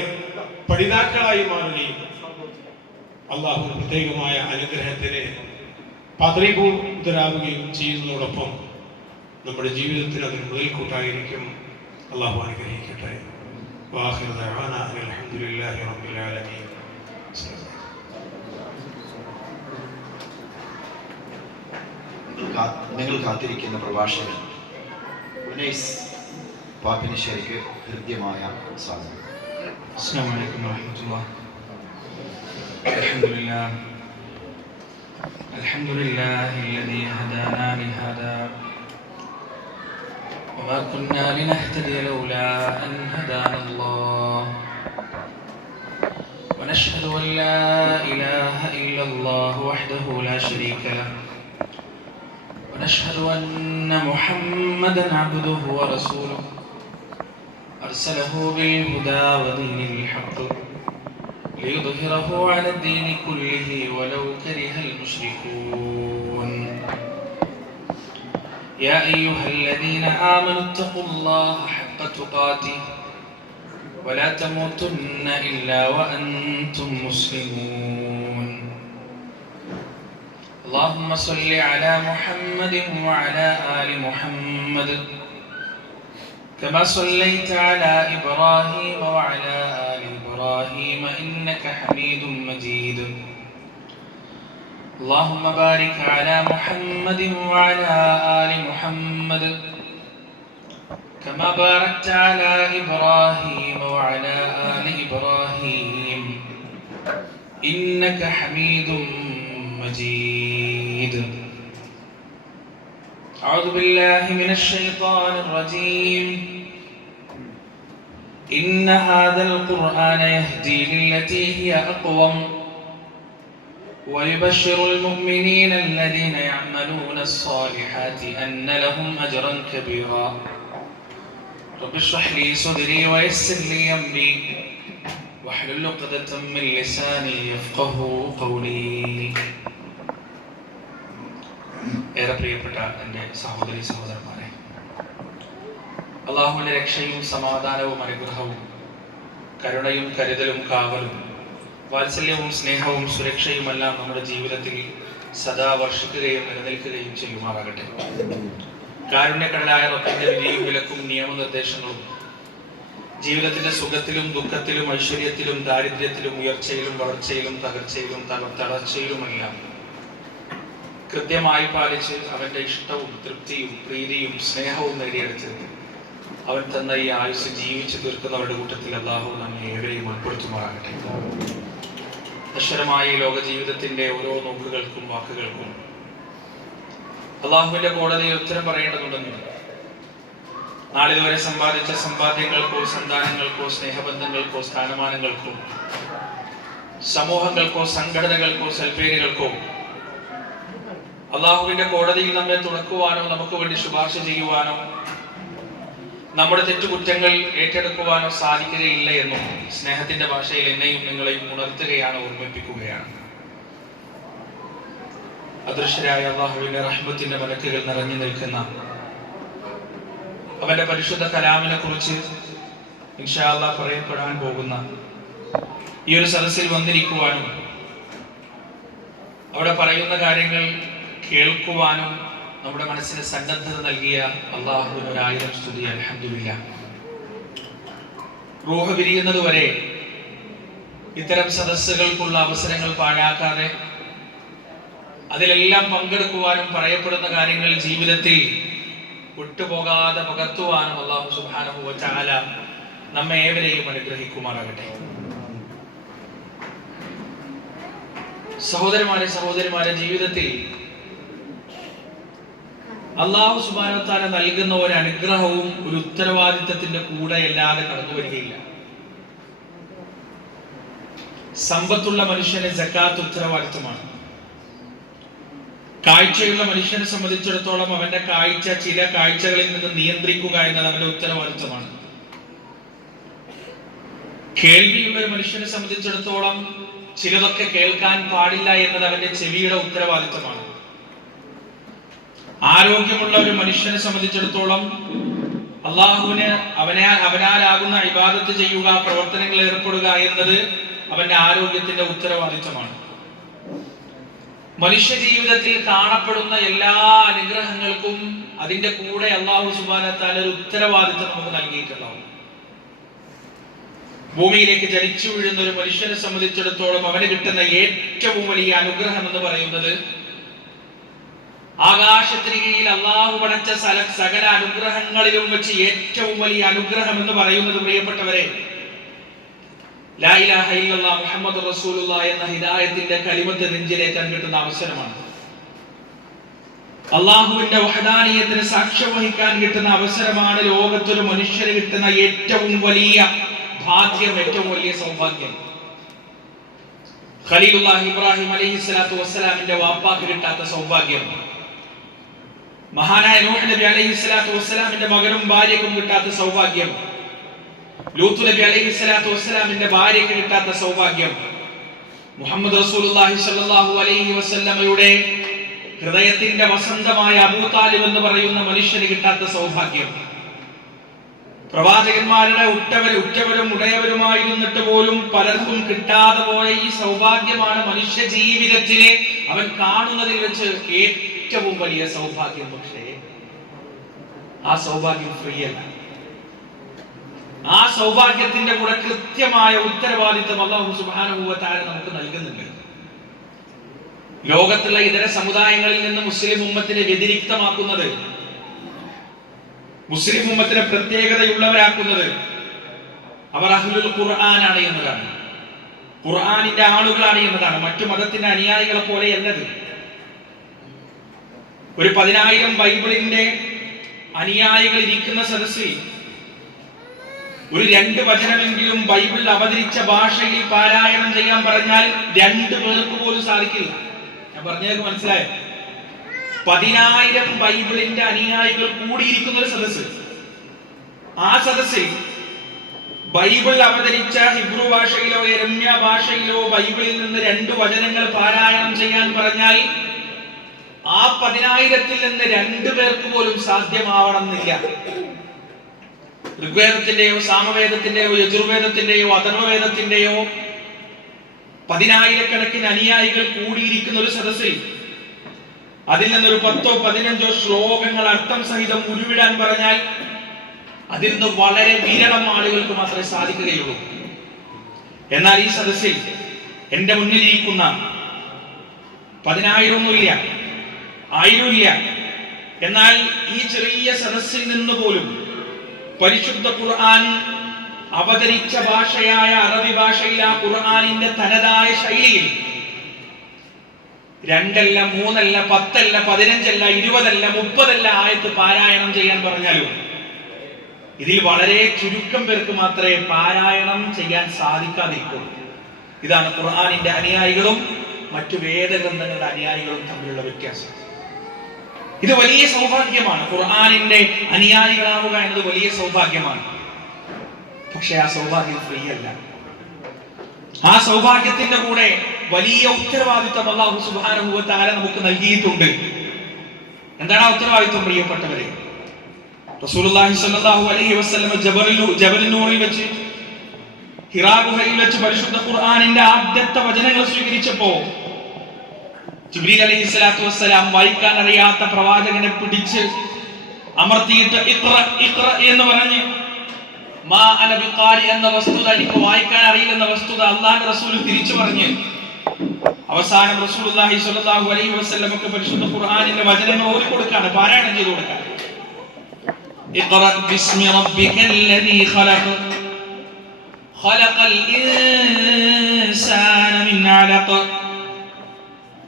പഠിതാക്കളായി മാറുകയും അള്ളാഹു പ്രത്യേകമായ അനുഗ്രഹത്തിന് പാത്രീഭൂതരാവുകയും ചെയ്യുന്നതോടൊപ്പം നമ്മുടെ ജീവിതത്തിൽ അതിന് മുതൽക്കൂട്ടായിരിക്കും. അള്ളാഹു അനുഗ്രഹിക്കട്ടെ. വാഹിറു ദഅവാനാ അൽഹംദുലില്ലാഹി റബ്ബിൽ ആലമീൻ. നിങ്ങൾ കാത്തിരിക്കുന്ന പ്രഭാഷകൻ ഉനൈസ് പാപ്പിനിശ്ശേരിക്ക് ഹൃദ്യമായ സ്വാഗതം. അസ്സലാമു അലൈക്കും വറഹ്മത്തുള്ളാഹി. അൽഹംദുലില്ലാഹി الذي هدانا لهذا وما كنا لنهتدي لولا أن هدانا الله ونشهد أن لا إله إلا الله وحده لا شريك له ونشهد أن محمدا عبده ورسوله أرسله بالهدى ودين الحق ليظهره على الدين كله ولو كره المشركون. يا أيها الذين آمنوا اتقوا الله حق تقاته ولا تموتن إلا وأنتم مسلمون. اللهم صل على محمد وعلى آل محمد كما صليت على إبراهيم وعلى آل إبراهيم إنك حميد مجيد. اللهم بارك على محمد وعلى آل محمد كما باركت على إبراهيم وعلى آل إبراهيم إنك حميد مجيد. أعوذ بالله من الشيطان الرجيم. إن هذا القرآن يهدي للتي هي أقوم ويبشر المؤمنين الذين يعملون الصالحات أن لهم أجرا كبيرا. رب اشرح لي صدري ويسر لي أمري واحلل عقدة من لساني يفقهوا قولي. ഏറെ പ്രിയപ്പെട്ട എൻ്റെ സഹോദരി സഹോദരന്മാരെ, അള്ളാഹുവിൻ്റെ രക്ഷയും സമാധാനവും അനുഗ്രഹവും കരുണയും കരുതലും കാവലും വാത്സല്യവും സ്നേഹവും സുരക്ഷയുമെല്ലാം നമ്മുടെ ജീവിതത്തിൽ സദാ വർഷിക്കുകയും നിലനിൽക്കുകയും ചെയ്യുമാറാകട്ടെ. കാരുണ്യക്കടലായ റബ്ബിന്റെ വിധിയും വിലക്കും നിയമനിർദ്ദേശങ്ങളും ജീവിതത്തിന്റെ സുഖത്തിലും ദുഃഖത്തിലും ഐശ്വര്യത്തിലും ദാരിദ്ര്യത്തിലും ഉയർച്ചയിലും വളർച്ചയിലും തകർച്ചയിലും തളർച്ചയിലുമെല്ലാം കൃത്യമായി പാലിച്ച് അവന്റെ ഇഷ്ടവും തൃപ്തിയും പ്രീതിയും സ്നേഹവും നേടിയെടുത്ത് അവൻ തന്ന ഈ ആയുസ് ജീവിച്ചു തീർക്കുന്നവരുടെ കൂട്ടത്തിൽ അല്ലാഹു നമ്മെ ഏവരെയും ഉൾപ്പെടുത്തുമാറാകട്ടെ. നശ്വരമായ ലോക ജീവിതത്തിന്റെ ഓരോ നോക്കുകൾക്കും വാക്കുകൾക്കും അള്ളാഹുവിന്റെ കോടതിയിൽ ഉത്തരം പറയേണ്ടതുണ്ടെന്നും നാളിതുവരെ സമ്പാദിച്ച സമ്പാദ്യങ്ങൾക്കോ സന്താനങ്ങൾക്കോ സ്നേഹബന്ധങ്ങൾക്കോ സ്ഥാനമാനങ്ങൾക്കോ സമൂഹങ്ങൾക്കോ സംഘടനകൾക്കോ സൽപ്പേരുകൾക്കോ അള്ളാഹുവിന്റെ കോടതിയിൽ നമ്മെ തുണക്കുവാനോ നമുക്ക് വേണ്ടി ശുപാർശ ചെയ്യുവാനോ നമ്മുടെ തെറ്റുകുറ്റങ്ങൾ ഏറ്റെടുക്കുവാനോ സാധിക്കുകയില്ല എന്നും സ്നേഹത്തിന്റെ ഭാഷയിൽ എന്നെയും നിങ്ങളെയും ഉണർത്തുകയാണ്, ഓർമ്മിപ്പിക്കുകയാണ്. അദൃശ്യരായ അള്ളാഹുവിന്റെ റഹ്മത്തിന്റെ മലക്കുകൾ നിറഞ്ഞു നിൽക്കുന്ന അവന്റെ പരിശുദ്ധ കലാമിനെ കുറിച്ച് ഇൻഷാ അല്ലാഹ് പറയപ്പെടാൻ പോകുന്ന ഈ ഒരു സദസ്സിൽ വന്നിരിക്കുവാനും അവിടെ പറയുന്ന കാര്യങ്ങൾ കേൾക്കുവാനും നമ്മുടെ മനസ്സിന് സന്നദ്ധത നൽകിയ അള്ളാഹുവിന് 1000 സ്തുതി. അൽഹംദുലില്ലാഹ്. റൂഹ് വിരിയുന്നതുവരെ ഇത്തരം സദസ്സുകൾക്കുള്ള അവസരങ്ങൾ പാഴാക്കാതെ അതിലെല്ലാം പങ്കെടുക്കുവാനും പറയപ്പെടുന്ന കാര്യങ്ങൾ ജീവിതത്തിൽ വിട്ടുപോകാതെ പകർത്തുവാനും അല്ലാഹു സുബ്ഹാനഹു വ തആല നമ്മെ ഏവരെയും അനുഗ്രഹിക്കുമാറാകട്ടെ. സഹോദരന്മാരെ, ജീവിതത്തിൽ അല്ലാഹു സുബ്ഹാനഹു വ തആല നൽകുന്ന ഒരു അനുഗ്രഹവും ഒരു ഉത്തരവാദിത്തത്തിന്റെ കൂടെ അല്ലാതെ കടന്നു വരികയില്ല. സമ്പത്തുള്ള മനുഷ്യന് സക്കാത്ത് ഉത്തരവാദിത്തമാണ്. കാഴ്ചയുള്ള മനുഷ്യനെ സംബന്ധിച്ചിടത്തോളം അവന്റെ കാഴ്ച ചില കാഴ്ചകളിൽ നിന്ന് നിയന്ത്രിക്കുക എന്നത് അവന്റെ ഉത്തരവാദിത്തമാണ്. കേൾവിയുള്ള ഒരു മനുഷ്യനെ സംബന്ധിച്ചിടത്തോളം ചിലതൊക്കെ കേൾക്കാൻ പാടില്ല എന്നത് അവന്റെ ചെവിയുടെ ഉത്തരവാദിത്തമാണ്. ആരോഗ്യമുള്ള ഒരു മനുഷ്യനെ സംബന്ധിച്ചിടത്തോളം അള്ളാഹുവിന് അവനാലാകുന്ന ഇബാദത്ത് ചെയ്യുക, പ്രവർത്തനങ്ങളിൽ ഏർപ്പെടുക എന്നത് അവന്റെ ആരോഗ്യത്തിന്റെ ഉത്തരവാദിത്തമാണ്. മനുഷ്യ ജീവിതത്തിൽ കാണപ്പെടുന്ന എല്ലാ അനുഗ്രഹങ്ങൾക്കും അതിന്റെ കൂടെ അല്ലാഹു സുബ്ഹാനഹു വ തആല ഒരു ഉത്തരവാദിത്തം നമുക്ക് നൽകിയിട്ടുണ്ടാവും. ഭൂമിയിലേക്ക് ജനിച്ചു വീഴുന്ന ഒരു മനുഷ്യനെ സംബന്ധിച്ചിടത്തോളം അവന് കിട്ടുന്ന ഏറ്റവും വലിയ അനുഗ്രഹം എന്ന് പറയുന്നത് ആകാശത്തിന് കീഴിൽ അല്ലാഹു പടച്ച സകല അനുഗ്രഹങ്ങളിലും വെച്ച് ഏറ്റവും വലിയ അനുഗ്രഹം എന്ന് പറയുന്നത്, പ്രിയപ്പെട്ടവരെ, ലാ ഇലാഹ ഇല്ലല്ലാഹ് മുഹമ്മദുർ റസൂലുള്ളാഹി എന്ന ഹിദായത്തിന്റെ കലിമത്ത് നെഞ്ചിലേക്കാൻ കിട്ടുന്ന അവസരമാണ്. അല്ലാഹുവിന്റെ വഹദാനിയത്തിന് സാക്ഷ്യം വഹിക്കാൻ കിട്ടുന്ന അവസരമാണ്. ലോകത്തൊരു മനുഷ്യന് കിട്ടുന്ന ഏറ്റവും വലിയ ഭാഗ്യം, ഏറ്റവും വലിയ സൗഭാഗ്യം. ഖലീലുല്ലാഹി ഇബ്രാഹിം അലൈഹിസ്സലാത്തു വസ്സലാമിന്റെ വാപ്പാക്ക് കിട്ടാത്ത സൗഭാഗ്യം, മഹാനായ നൂഹ് നബി അലൈഹിസ്സലാത്തു വസ്സലാമിന്റെ മകനും ഭാര്യക്കും കിട്ടാത്ത സൗഭാഗ്യം, ലൂത്ത് നബി അലൈഹിസ്സലാത്തു വസ്സലാമിന്റെ ഭാര്യയ്ക്ക് കിട്ടാത്ത സൗഭാഗ്യം, മുഹമ്മദ് റസൂലുള്ളാഹി സ്വല്ലല്ലാഹു അലൈഹി വസല്ലമയുടെ ഹൃദയത്തിന്റെ വസന്തമായ അബൂ താലിബ് എന്ന് പറയുന്ന മനുഷ്യന് കിട്ടാത്ത സൗഭാഗ്യം, പ്രവാചകന്മാരുടെ ഉറ്റവരും ഉടയവരുമായിരുന്നിട്ട് പോലും പലർക്കും കിട്ടാതെ പോയ ഈ സൗഭാഗ്യമാണ് മനുഷ്യ ജീവിതത്തിലെ അവൻ കാണുന്നതിൽ വെച്ച് ഏറ്റവും വലിയ സൗഭാഗ്യം. പക്ഷേ ആ സൗഭാഗ്യം ഫ്രീ അല്ല. ആ സൗഭാഗ്യത്തിന്റെ കൂടെ കൃത്യമായ ഉത്തരവാദിത്തം അല്ലാഹു സുബ്ഹാനഹു വ തആല നമുക്ക് നൽകുന്നുണ്ട്. ലോകത്തുള്ള ഇതര സമുദായങ്ങളിൽ നിന്ന് മുസ്ലിം ഉമ്മത്തിനെ വ്യതിരിക്തമാക്കുന്നത്, മുസ്ലിം ഉമ്മത്തിനെ പ്രത്യേകതയുള്ളവരാക്കുന്നത് അവർ അഹ്ലുൽ ഖുർആനാണ് എന്നതാണ്, ഖുർആനിന്റെ ആളുകളാണ് എന്നതാണ്. മറ്റു മതത്തിന്റെ അനുയായികളെ പോലെ അല്ലത്. ഒരു 10,000 ബൈബിളിന്റെ അനുയായികൾ ഇരിക്കുന്ന സദസ്സിൽ ഒരു 2 വചനമെങ്കിലും ബൈബിൾ അവതരിച്ച ഭാഷയിൽ പാരായണം ചെയ്യാൻ പറഞ്ഞാൽ 2 പേർക്ക് പോലും സാധിക്കില്ല. ഞാൻ പറഞ്ഞത് മനസ്സിലായോ? 10,000 ബൈബിളിന്റെ അനുയായികൾ കൂടിയിരിക്കുന്ന ഒരു സദസ്സ്. ആ സദസ്സിൽ ബൈബിൾ അവതരിച്ച ഹിബ്രു ഭാഷയിലോ യെരമ്യ ഭാഷയിലോ ബൈബിളിൽ നിന്ന് 2 വചനങ്ങൾ പാരായണം ചെയ്യാൻ പറഞ്ഞാൽ ആ 10,000-ൽ നിന്ന് 2 പേർക്ക് പോലും സാധ്യമാവണമെന്നില്ല. ഋഗ്വേദത്തിന്റെയോ സാമവേദത്തിന്റെയോ യജുർവേദത്തിന്റെയോ അഥർവവേദത്തിന്റെയോ 10,000-കണക്കിന് അനുയായികൾ കൂടിയിരിക്കുന്ന ഒരു സദസ്സിൽ അതിൽ നിന്നൊരു 10ഓ 15ഓ ശ്ലോകങ്ങൾ അർത്ഥം സഹിതം ഉരുവിടാൻ പറഞ്ഞാൽ അതിൽ നിന്ന് വളരെ വിരളം ആളുകൾക്ക് മാത്രമേ സാധിക്കുകയുള്ളൂ. എന്നാൽ ഈ സദസ്സിൽ എന്റെ മുന്നിലിരിക്കുന്ന 10,000 ഒന്നുമില്ല, 1000 ഇല്ല. എന്നാൽ ഈ ചെറിയ സദസ്സിൽ നിന്ന് പോലും പരിശുദ്ധ ഖുർആൻ അവതരിച്ച ഭാഷയായ അറബി ഭാഷയിൽ ആ ഖുർആനിന്റെ തനതായ ശൈലിയിൽ 2 അല്ല 3 അല്ല 10 അല്ല 15 അല്ല 20 അല്ല 30 അല്ല ആയത്ത് പാരായണം ചെയ്യാൻ പറഞ്ഞാലും ഇതിൽ വളരെ ചുരുക്കം പേർക്ക് മാത്രമേ പാരായണം ചെയ്യാൻ സാധിക്കാതിരിക്കൂ. ഇതാണ് ഖുർആനിന്റെ അനുയായികളും മറ്റു വേദഗ്രന്ഥങ്ങളുടെ അനുയായികളും തമ്മിലുള്ള വ്യത്യാസം. ഇത് വലിയ സൗഭാഗ്യമാണ്. ഖുർആനിന്റെ അനുയായികളാവുക എന്നത് വലിയ സൗഭാഗ്യമാണ്. പക്ഷെ ആ സൗഭാഗ്യം ഫ്രീ അല്ല. ആ സൗഭാഗ്യത്തിന്റെ കൂടെ വലിയ ഉത്തരവാദിത്വം അല്ലാഹു സുബ്ഹാനഹു വ തആല നമുക്ക് നൽകിയിട്ടുണ്ട്. എന്താണ് ആ ഉത്തരവാദിത്വം പ്രിയപ്പെട്ടവരെ? റസൂലുള്ളാഹി സ്വല്ലല്ലാഹു അലൈഹി വസല്ലം ജബൽ നൂറിൽ വെച്ച്, ഹിറാ ഗുഹയിൽ വെച്ച് പരിശുദ്ധ ഖുർആനിന്റെ ആദ്യത്തെ വചനങ്ങൾ സ്വീകരിച്ചപ്പോൾ ജിബ്രീൽ അലൈഹിസ്സലാത്തു വസ്സലാം വായിക്കാൻ അറിയാത്ത പ്രവാചകനെ പിടിച്ച് അമർത്തിയിട്ട് ഇഖ്റ എന്ന് പറഞ്ഞ് മാ അന ബിഖാരി എന്ന വസ്തുത, എനിക്ക് വായിക്കാൻ അറിയില്ലെന്ന വസ്തുത അല്ലാഹുവിന്റെ റസൂൽ തിരിച്ചു പറഞ്ഞ് അവസാനം റസൂലുള്ളാഹി സ്വല്ലല്ലാഹു അലൈഹി വസല്ലമക്ക് പരിശുദ്ധ ഖുർആനിന്റെ വചനങ്ങൾ ഓതി കൊടുക്കാണ്, പാരായണം ചെയ്തു കൊടുക്കാണ്. ഇഖ്റ ബിസ്മി റബ്ബിക്കല്ലദീ ഖലഖ് ഖലഖൽ ഇൻസാന മിൻ അലഖ്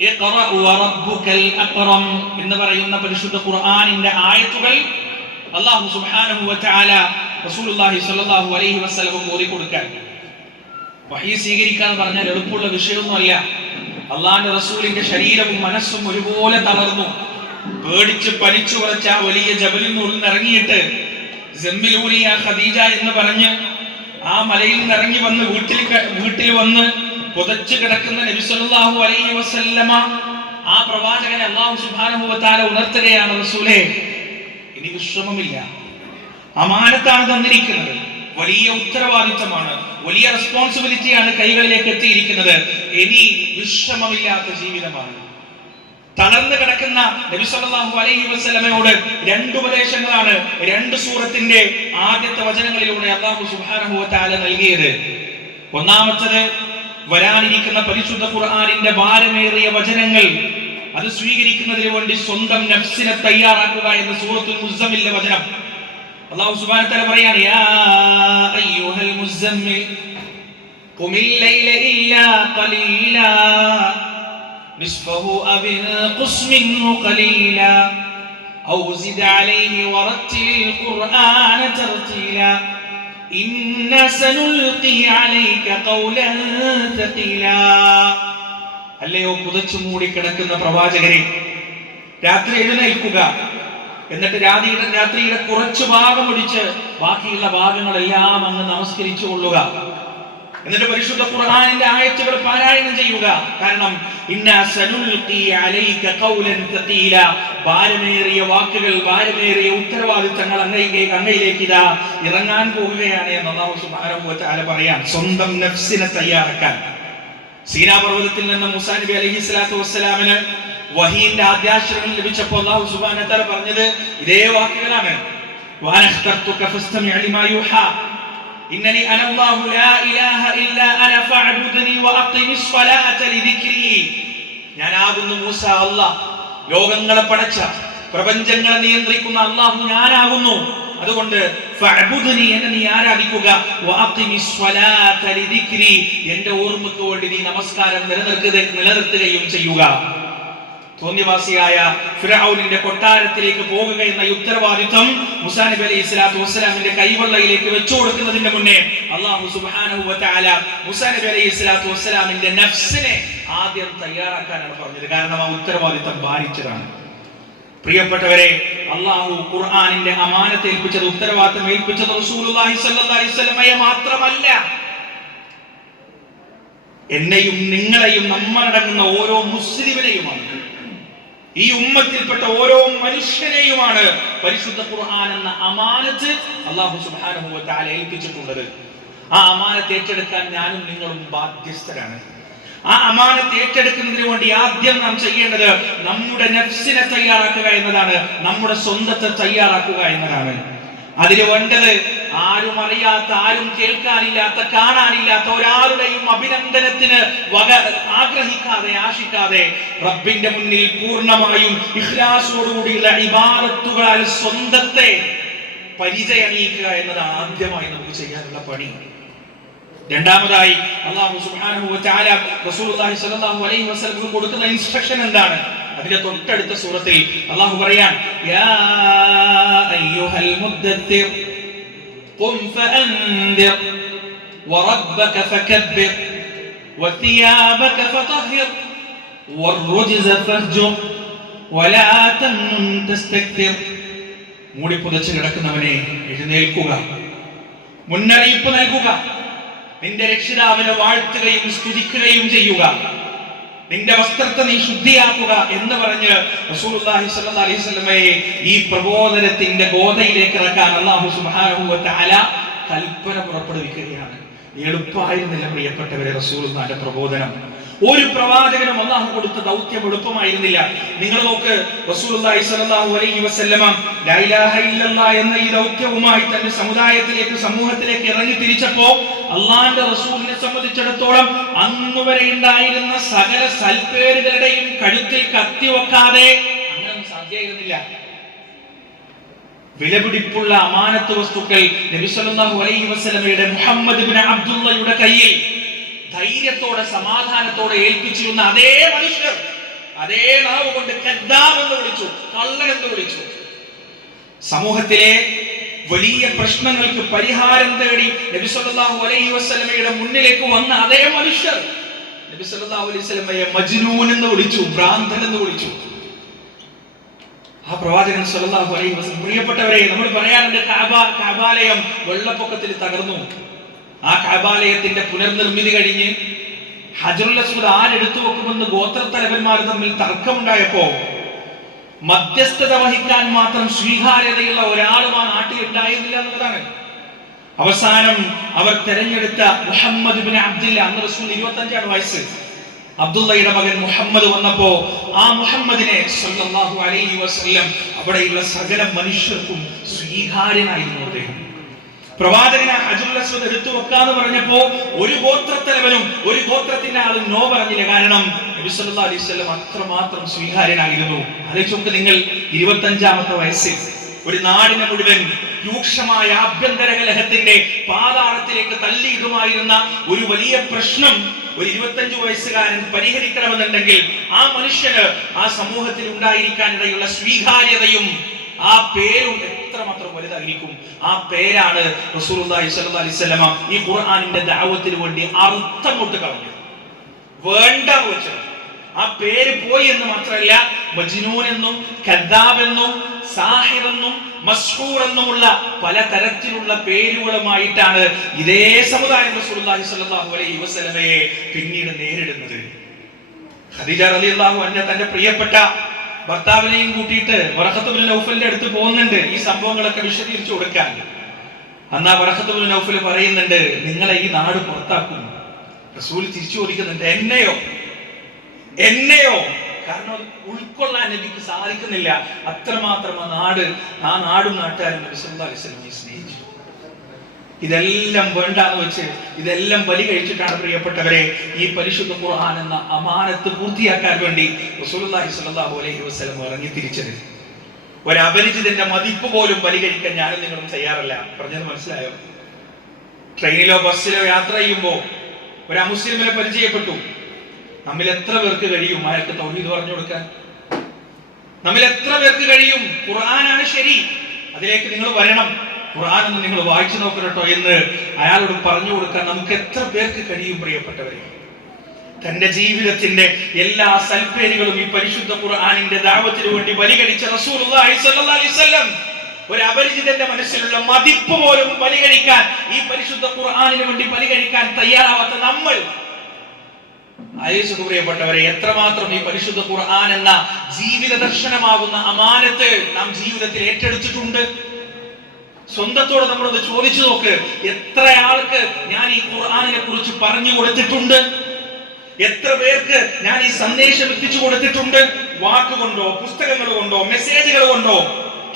ഇഖ്റ വറബ്ബുക്കൽ അക്റം എന്ന് പറയുന്ന പരിശുദ്ധ ഖുർആനിന്റെ ആയത്തുകൾ അല്ലാഹു സുബ്ഹാനഹു വ തആല റസൂലുള്ളാഹി സ്വല്ലല്ലാഹു അലൈഹി വസല്ലം ഓതി കൊടുക്കാൻ. വഹി സ്വീകരിക്കാൻ പറഞ്ഞാൽ എളുപ്പമുള്ള വിഷയമൊന്നുമല്ല. അള്ളാഹുവിന്റെ റസൂലിന്റെ ശരീരവും മനസ്സും ഒരുപോലെ തളർന്നു, പേടിച്ച് പനിച്ചു കുറച്ച ആ വലിയ ജബലിൽ നിന്ന് ഇറങ്ങിയിട്ട് ജമ്മിലൂലിയ ഖദീജ എന്ന് പറഞ്ഞ് ആ മലയിൽ നിന്ന് ഇറങ്ങി വന്ന് വീട്ടിൽ വന്ന് പുതച്ചു കിടക്കുന്ന നബി സല്ലല്ലാഹു അലൈഹി വസല്ലമ ആ പ്രവാചകനെ അല്ലാഹു സുബ്ഹാനഹു വ തആല ഉണർത്തുകയാണ്, റസൂലേ ഇനി വിശ്രമമില്ല, അമാനത്താണ് തന്നിരിക്കുന്നത്, വലിയ ഉത്തരവാദിത്തമാണ്, വലിയ റെസ്പോൺസിബിലിറ്റിയാണ് കൈകളിലേക്ക് എത്തിയിരിക്കുന്നത്, ഇനി വിശ്രമമില്ലാത്ത ജീവിതമാണ്. തളർന്നു കിടക്കുന്ന നബി സല്ലല്ലാഹു അലൈഹി വസല്ലമയോട് രണ്ട് ഉപദേശങ്ങളാണ് രണ്ട് സൂറത്തിന്റെ ആദ്യത്തെ വചനങ്ങളിലൂടെ അല്ലാഹു സുബ്ഹാനഹു വ തആല നൽകിയത്. ഒന്നാമത്തേത് വരാനിരിക്കുന്ന പരിശുദ്ധ ഖുർആനിന്റെ ഭാരമേറിയ വചനങ്ങൾ അത് സ്വീകരിക്കുന്നതിന് വേണ്ടി സ്വന്തം നഫ്സിനെ തയ്യാറാക്കുക എന്ന സൂറത്തുൽ മുസ്സമ്മിലിലെ വചനം. അല്ലാഹു സുബ്ഹാനഹു വ തആല പറയാണ്, യാ അയ്യുഹൽ മുസ്സമ്മിൽ ഖുമിൽ ലൈല ഇല്ലാ ഖലീലാ നിസ്ഫഹു അവ ഖുസ് മിൻഹു ഖലീലാ ഔ സിദ് അലൈഹി വറത്തിലിൽ ഖുർആന തർതീലാ ഇന്ന സനുൽഖി അലൈക ഖൗലൻ തഖീലാ. അല്ലയോ പുതച്ചു മൂടി കിടക്കുന്ന പ്രവാചകരെ, രാത്രി എഴുന്നേൽക്കുക, എന്നിട്ട് രാത്രിയുടെ കുറച്ചു ഭാഗം ഒഴിച്ച് ബാക്കിയുള്ള ഭാഗങ്ങളെല്ലാം അങ്ങ് നമസ്കരിച്ചു കൊള്ളുക. എന്നിട്ട് പരിശുദ്ധ ഖുർആനിന്റെ ആയത്തുകൾ പാരായണം ചെയ്യുക. കാരണം ഇന്നാ സനുൽഖി അലൈക ഖൗലൻ തഖീല, ഭാരമേറിയ വാക്കുകൾ, ഭാരമേറിയ ഉത്തരവാദിത്തങ്ങൾ അങ്ങയിലേക്ക് ഇതാ ഇറങ്ങാൻ പോവുകയാണ് എന്ന് അല്ലാഹു സുബ്ഹാനഹു വ തആല പറയാൻ. സ്വന്തം നഫ്സിനെ തയ്യാറാക്കാൻ സീനാ പർവ്വതത്തിൽ നിന്ന് മൂസാ നബി അലൈഹിസ്സലാത്തു വസ്സലാമിന് വഹീന്റെ ആദ്യാക്ഷരങ്ങൾ ലഭിച്ചപ്പോൾ അല്ലാഹു സുബ്ഹാനഹു വ തആല പറഞ്ഞത് ഇതേ വാക്കുകളാണ്. വഅനഖ്തർതുക ഫസ്തമിഅ ലിമാ യൂഹാ ഇന്നനി അനല്ലാഹു ലാ ഇലാഹ ഇല്ലാ അന ഫഅബ്ദുനി വഅഖിമിസ് സ്വലാത ലിദിക്രി. ഞാനാകുന്നു മൂസ, അല്ലാഹ് ലോകങ്ങളെ പടച്ച പ്രപഞ്ചങ്ങളെ നിയന്ത്രിക്കുന്ന അല്ലാഹു ഞാനാകുന്നു, അതുകൊണ്ട് ഫഅബ്ദുനി, എന്നെ നീ ആരാധിക്കുക, വഅഖിമിസ് സ്വലാത ലിദിക്രി, എന്റെ ഓർമ്മയ്ക്ക് വേണ്ടി നീ നമസ്കാരം നിലനിർത്തുകയും ചെയ്യുക. തോന്നിവാസിയായ ഫിർഔനിന്റെ കൊട്ടാരത്തിലേക്ക് പോകുക എന്ന ഉത്തരവാദിത്വം മൂസാ നബി അലൈഹി സ്വലാത്തു വസ്സലാമിന്റെ കൈവെള്ളയിലേക്ക് വെച്ചു കൊടുക്കുന്നതിന്റെ മുന്നേ അല്ലാഹു സുബ്ഹാനഹു വ തആല മൂസാ നബി അലൈഹി സ്വലാത്തു വസ്സലാമിന്റെ നഫ്സിനെ ആദ്യം തയ്യാറാക്കാനാണ് പറഞ്ഞത്. കാരണം ആ ഉത്തരവാദിത്വം ഭാരിച്ചതാണ്. പ്രിയപ്പെട്ടവരെ, അല്ലാഹു ഖുർആനിന്റെ അമാനത്ത് ഏൽപ്പിച്ചത്, ഉത്തരവാദിത്വം ഏൽപ്പിച്ചത് റസൂലുള്ളാഹി സ്വല്ലല്ലാഹു അലൈഹി വസല്ലമയെ മാത്രമല്ല, എന്നെയും നിങ്ങളെയും നമ്മളടങ്ങുന്ന ഓരോ മുസ്ലിമിനെയുമാണ്, ഈ ഉമ്മത്തിൽപ്പെട്ട ഓരോ മനുഷ്യനെയുമാണ് പരിശുദ്ധ ഖുർആൻ എന്ന അമാനത്ത് അല്ലാഹു സുബ്ഹാനഹു വ തആല ഏൽപ്പിച്ചിട്ടുള്ളത്. ആ അമാനത്ത് ഏറ്റെടുക്കാൻ ഞാനും നിങ്ങളും ബാധ്യസ്ഥരാണ്. ആ അമാനത്ത് ഏറ്റെടുക്കുന്നതിന് വേണ്ടി ആദ്യം നാം ചെയ്യേണ്ടത് നമ്മുടെ നഫ്സിനെ തയ്യാറാക്കുക എന്നതാണ്, നമ്മുടെ സ്വന്തത്തെ തയ്യാറാക്കുക എന്നതാണ്. അതിന് വേണ്ടത് ആരും അറിയാത്ത, ആരും കേൾക്കാനില്ലാത്ത, കാണാനില്ലാത്ത ഒരാളുടെയും അഭിനന്ദനത്തിന് ആഗ്രഹിക്കാതെ, ആശിക്കാതെ റബ്ബിന്റെ മുന്നിൽ പൂർണ്ണമായും ഇഖ്ലാസോടുകൂടിയുള്ള ഇബാദത്തുകളാൽ സ്വന്തത്തെ പരിചയണിയിക്കുക എന്നതാണ് ആദ്യമായി നമുക്ക് ചെയ്യാനുള്ള പണി. രണ്ടാമതായി അല്ലാഹു സുബ്ഹാനഹു വ തആല റസൂലുള്ളാഹി സ്വല്ലല്ലാഹു അലൈഹി വസല്ലം കൊടുക്കുന്ന ഇൻസ്ട്രക്ഷൻ എന്താണ്? അതിന്റെ തൊട്ടടുത്ത സൂറത്തിൽ അല്ലാഹു പറയാൻ, യാ അയ്യുഹൽ മുദ്ദത്തിർ ഖും ഫഅൻദിർ വറബ്ബക ഫകബ്ബിർ വതിയാബക ഫതഹിർ വറുജ്സ ഫഹ്ജുർ വലാ തംനുൻ തസ്തക്തിർ. മൂടി പുതച്ച് കിടക്കുന്നവനെ എഴുന്നേൽക്കുക, മുന്നറിയിപ്പ് നൽകുക, നിന്റെ രക്ഷിതാവിനെ വാഴ്ത്തുകയും സ്തുതിക്കുകയും ചെയ്യുക. നിന്റെ വസ്ത്രത്തെ നീ ശുദ്ധിയാക്കുക എന്ന് പറഞ്ഞ് റസൂലുള്ളാഹി സ്വല്ലല്ലാഹി അലൈഹി വസല്ലമയെ ഈ പ്രബോധനത്തിന്റെ ഗോതയിലേക്ക് ഇറക്കാൻ അല്ലാഹു സുബ്ഹാനഹു വ തആല കൽപ്പന പുറപ്പെടുവിക്കുകയാണ്. എളുപ്പമായിരുന്നില്ല പ്രിയപ്പെട്ടവരെ റസൂലുള്ളാഹിന്റെ പ്രബോധനം. ഒരു പ്രവാചകനും അല്ലാഹു കൊടുത്ത ദൗത്യം എളുപ്പമായിരുന്നില്ല. നിങ്ങൾ നോക്ക്, റസൂലുള്ളാഹി സ്വല്ലല്ലാഹു അലൈഹി വസല്ലമ ലാ ഇലാഹ ഇല്ലല്ലാഹ് എന്ന ഈ ദൗത്യവുമായി തന്റെ സമുദായത്തിലേക്ക് സമൂഹത്തിലേക്ക് ഇറങ്ങി തിരിച്ചപ്പോ അള്ളാന്റെ റസൂലിനെ സംബന്ധിച്ചിടത്തോളം അന്നുവരെ ഉണ്ടായിരുന്ന സകല സൽപ്പേരുകളുടെയും കഴുത്തിൽ കത്തിവെക്കാതെ അങ്ങനൊന്നും സാധ്യമായിരുന്നില്ല. വിലപിടിപ്പുള്ള അമാനത്ത് വസ്തുക്കൾ നബി സല്ലല്ലാഹു അലൈഹി വസല്ലമയുടെ മുഹമ്മദ് ഇബ്നു അബ്ദുള്ളയുടെ കയ്യിൽ ധൈര്യത്തോടെ സമാധാനത്തോടെ ഏൽപ്പിച്ചിരുന്ന അതേ മനുഷ്യർ അതേ നാവ് കൊണ്ട് കദ്ദാബ് എന്ന് വിളിച്ചു, കള്ളൻ എന്ന് വിളിച്ചു. സമൂഹത്തിലെ വലിയ പ്രശ്നങ്ങൾക്ക് പരിഹാരം തേടി നബി സല്ലല്ലാഹു അലൈഹി വസല്ലമയുടെ മുന്നിലേക്ക് വന്ന അതേ മനുഷ്യർ നബി സല്ലല്ലാഹു അലൈഹി വസല്ലമയെ മജ്നൂൻ എന്ന് വിളിച്ചു, ഭ്രാന്തൻ എന്ന് വിളിച്ചു. ആ പ്രവാചകൻ സല്ലല്ലാഹു അലൈഹി വസല്ലം, പ്രിയപ്പെട്ടവരെ, നമ്മൾ പറയാറുണ്ട് കഅബാലയം വെള്ളപ്പൊക്കത്തിൽ തകർന്നു. ആ കഅബാലയത്തിന്റെ പുനർനിർമ്മിതി കഴിഞ്ഞ് ഹജറുൽ അസ്വദ് ആരെടുത്തു വെക്കുമെന്ന് ഗോത്രത്തലവന്മാർ തമ്മിൽ തർക്കമുണ്ടായപ്പോ മധ്യസ്ഥത വഹിക്കാൻ മാത്രം സ്വീകാര്യതയുള്ള ഒരാളും ആ നാട്ടിൽ ഉണ്ടായിരുന്നില്ല എന്നുള്ളതാണ്. അവസാനം അവർ തെരഞ്ഞെടുത്ത മുഹമ്മദ് ഇബ്നു അബ്ദുല്ല, അന്ന് റസൂൽ 25 വയസ്സ്, അബ്ദുള്ളയുടെ മകൻ മുഹമ്മദ് വന്നപ്പോ ആ മുഹമ്മദിനെ സല്ലല്ലാഹു അലൈഹി വസല്ലം അവിടെയുള്ള സകല മനുഷ്യർക്കും സ്വീകാര്യനായിരുന്നു. അദ്ദേഹം പ്രവാചകനെ ഹജറുൽ അസ്വദ് എടുത്തു വെക്കാന്ന് പറഞ്ഞപ്പോ ഒരു ഗോത്രത്തലവനും ഒരു ഗോത്രത്തിന്റെ ആളും നോ പറഞ്ഞില്ല. കാരണം നബി സല്ലല്ലാഹു അലൈഹി വസല്ലം അത്രമാത്രം സ്വീകാര്യനായിരുന്നു. ആലോചിച്ച് നിങ്ങൾ 25-ാമത്തെ വയസ്സിൽ ഒരു നാടിനെ മുഴുവൻ രൂക്ഷമായ ആഭ്യന്തര കലഹത്തിന്റെ പാതാളത്തിലേക്ക് തള്ളിയിടുമായിരുന്ന ഒരു വലിയ പ്രശ്നം ഒരു 25 വയസ്സുകാരൻ പരിഹരിക്കണമെന്നുണ്ടെങ്കിൽ ആ മനുഷ്യന് ആ സമൂഹത്തിൽ ഉണ്ടായിരിക്കാനിടയുള്ള സ്വീകാര്യതയും ആ പേരും എത്രമാത്രം വലുതായിരിക്കും. ആ പേരാണ് റസൂലുള്ളാഹി സ്വല്ലല്ലാഹി അലൈഹി വസല്ലം ഈ ഖുർആനിന്റെ ദഅവത്തിന് വേണ്ടി അർത്ഥമൊട്ട് കളഞ്ഞു, വേണ്ട വെച്ചത്. ആ പേര് പോയി എന്ന് മാത്രമല്ല, മജ്നൂൻ എന്നും കദ്ദാബ് എന്നും സാഹിർ എന്നും മസ്ഹൂർ എന്നുമുള്ള പല തരത്തിലുള്ള പേരുകളുമായിട്ടാണ് ഇതേ സമുദായം റസൂലുള്ളാഹി സ്വല്ലല്ലാഹു അലൈഹി വസല്ലമയെ പിന്നീട് നേരിടുന്നത്. ഖദീജ റളിയല്ലാഹു അൻഹ തന്റെ പ്രിയപ്പെട്ട ഭർത്താവിനെയും കൂട്ടിയിട്ട് വറഖത്ത് ഇബ്നു നൗഫലിന്റെ അടുത്ത് പോകുന്നുണ്ട് ഈ സംഭവങ്ങളൊക്കെ വിശദീകരിച്ചു കൊടുക്കാൻ. അന്നാ വറഖത്ത് ഇബ്നു നൗഫൽ പറയുന്നുണ്ട്, നിങ്ങളെ ഈ നാട് പുറത്താക്കും. റസൂൽ തിരിച്ചു ചോദിക്കുന്നുണ്ട്, എന്നെയോ? കാരണം അത് ഉൾക്കൊള്ളാൻ എനിക്ക് സാധിക്കുന്നില്ല. അത്രമാത്രം ആ നാടും നാട്ടുകാരും നബി സല്ലല്ലാഹു അലൈഹി വസല്ലമയെ സ്നേഹിച്ചു. ഇതെല്ലാം വേണ്ടാന്ന് വെച്ച് ഇതെല്ലാം ബലി കഴിച്ചിട്ടാണ് പ്രിയപ്പെട്ടവരെ ഈ പരിശുദ്ധ ഖുർആൻ എന്ന അമാനത്ത് പൂർത്തിയാക്കാൻ വേണ്ടി റസൂലുള്ളാഹി സ്വല്ലല്ലാഹു അലൈഹി വസല്ലം ഇറങ്ങി തിരിച്ചത്. ഒരു അപരിചിതന്റെ മതിപ്പ് പോലും ബലി കഴിക്കാൻ ഞാനും നിങ്ങളും തയ്യാറല്ല. പറഞ്ഞത് മനസ്സിലായോ? ട്രെയിനിലോ ബസ്സിലോ യാത്ര ചെയ്യുമ്പോൾ ഒരു അമുസ്ലിമിനെ പരിചയപ്പെട്ടു. നമ്മിൽ എത്ര പേർക്ക് കഴിയും അയാൾക്ക് തൗഹീദ് പറഞ്ഞു കൊടുക്കാൻ? നമ്മിൽ എത്ര പേർക്ക് കഴിയും ഖുർആനാണ് ശരി, അതിലേക്ക് നിങ്ങൾ വരണം, ഖുർആൻ ഒന്ന് നിങ്ങൾ വായിച്ചു നോക്കട്ടോ എന്ന് അയാളോട് പറഞ്ഞു കൊടുക്കാൻ നമുക്ക് എത്ര പേർക്ക് കഴിയും? പ്രിയപ്പെട്ടവരെ, തന്റെ ജീവിതത്തിന്റെ എല്ലാ സൽപ്പേരുകളും ഈ പരിശുദ്ധ ഖുർആനിന്റെ ദഅവത്തിന് വേണ്ടി ബലി കഴിച്ച റസൂലുള്ളാഹി സ്വല്ലല്ലാഹി അലൈഹി വസല്ലം ഒരു അപരിചിതന്റെ മനസ്സിലുള്ള മതിപ്പ് പോലും ബലി കഴിക്കാൻ, ഈ പരിശുദ്ധ ഖുർആനിന് വേണ്ടി ബലി കഴിക്കാൻ തയ്യാറാവാത്ത നമ്മൾ ആലോചിച്ചു പ്രിയപ്പെട്ടവരെ, എത്രമാത്രം ഈ പരിശുദ്ധ ഖുർആൻ എന്ന ജീവിത ദർശനമാകുന്ന അമാനത്ത് നാം ജീവിതത്തിൽ ഏറ്റെടുത്തിട്ടുണ്ട്. സ്വന്തത്തോട് നമ്മളൊന്ന് ചോദിച്ചു നോക്ക്, എത്ര ആൾക്ക് ഞാൻ ഈ ഖുർആനിനെ കുറിച്ച് പറഞ്ഞു കൊടുത്തിട്ടുണ്ട്? എത്ര പേർക്ക് ഞാൻ ഈ സന്ദേശം എത്തിച്ചു കൊടുത്തിട്ടുണ്ട്? വാക്കുകൊണ്ടോ, പുസ്തകങ്ങൾ കൊണ്ടോ, മെസ്സേജുകൾ കൊണ്ടോ,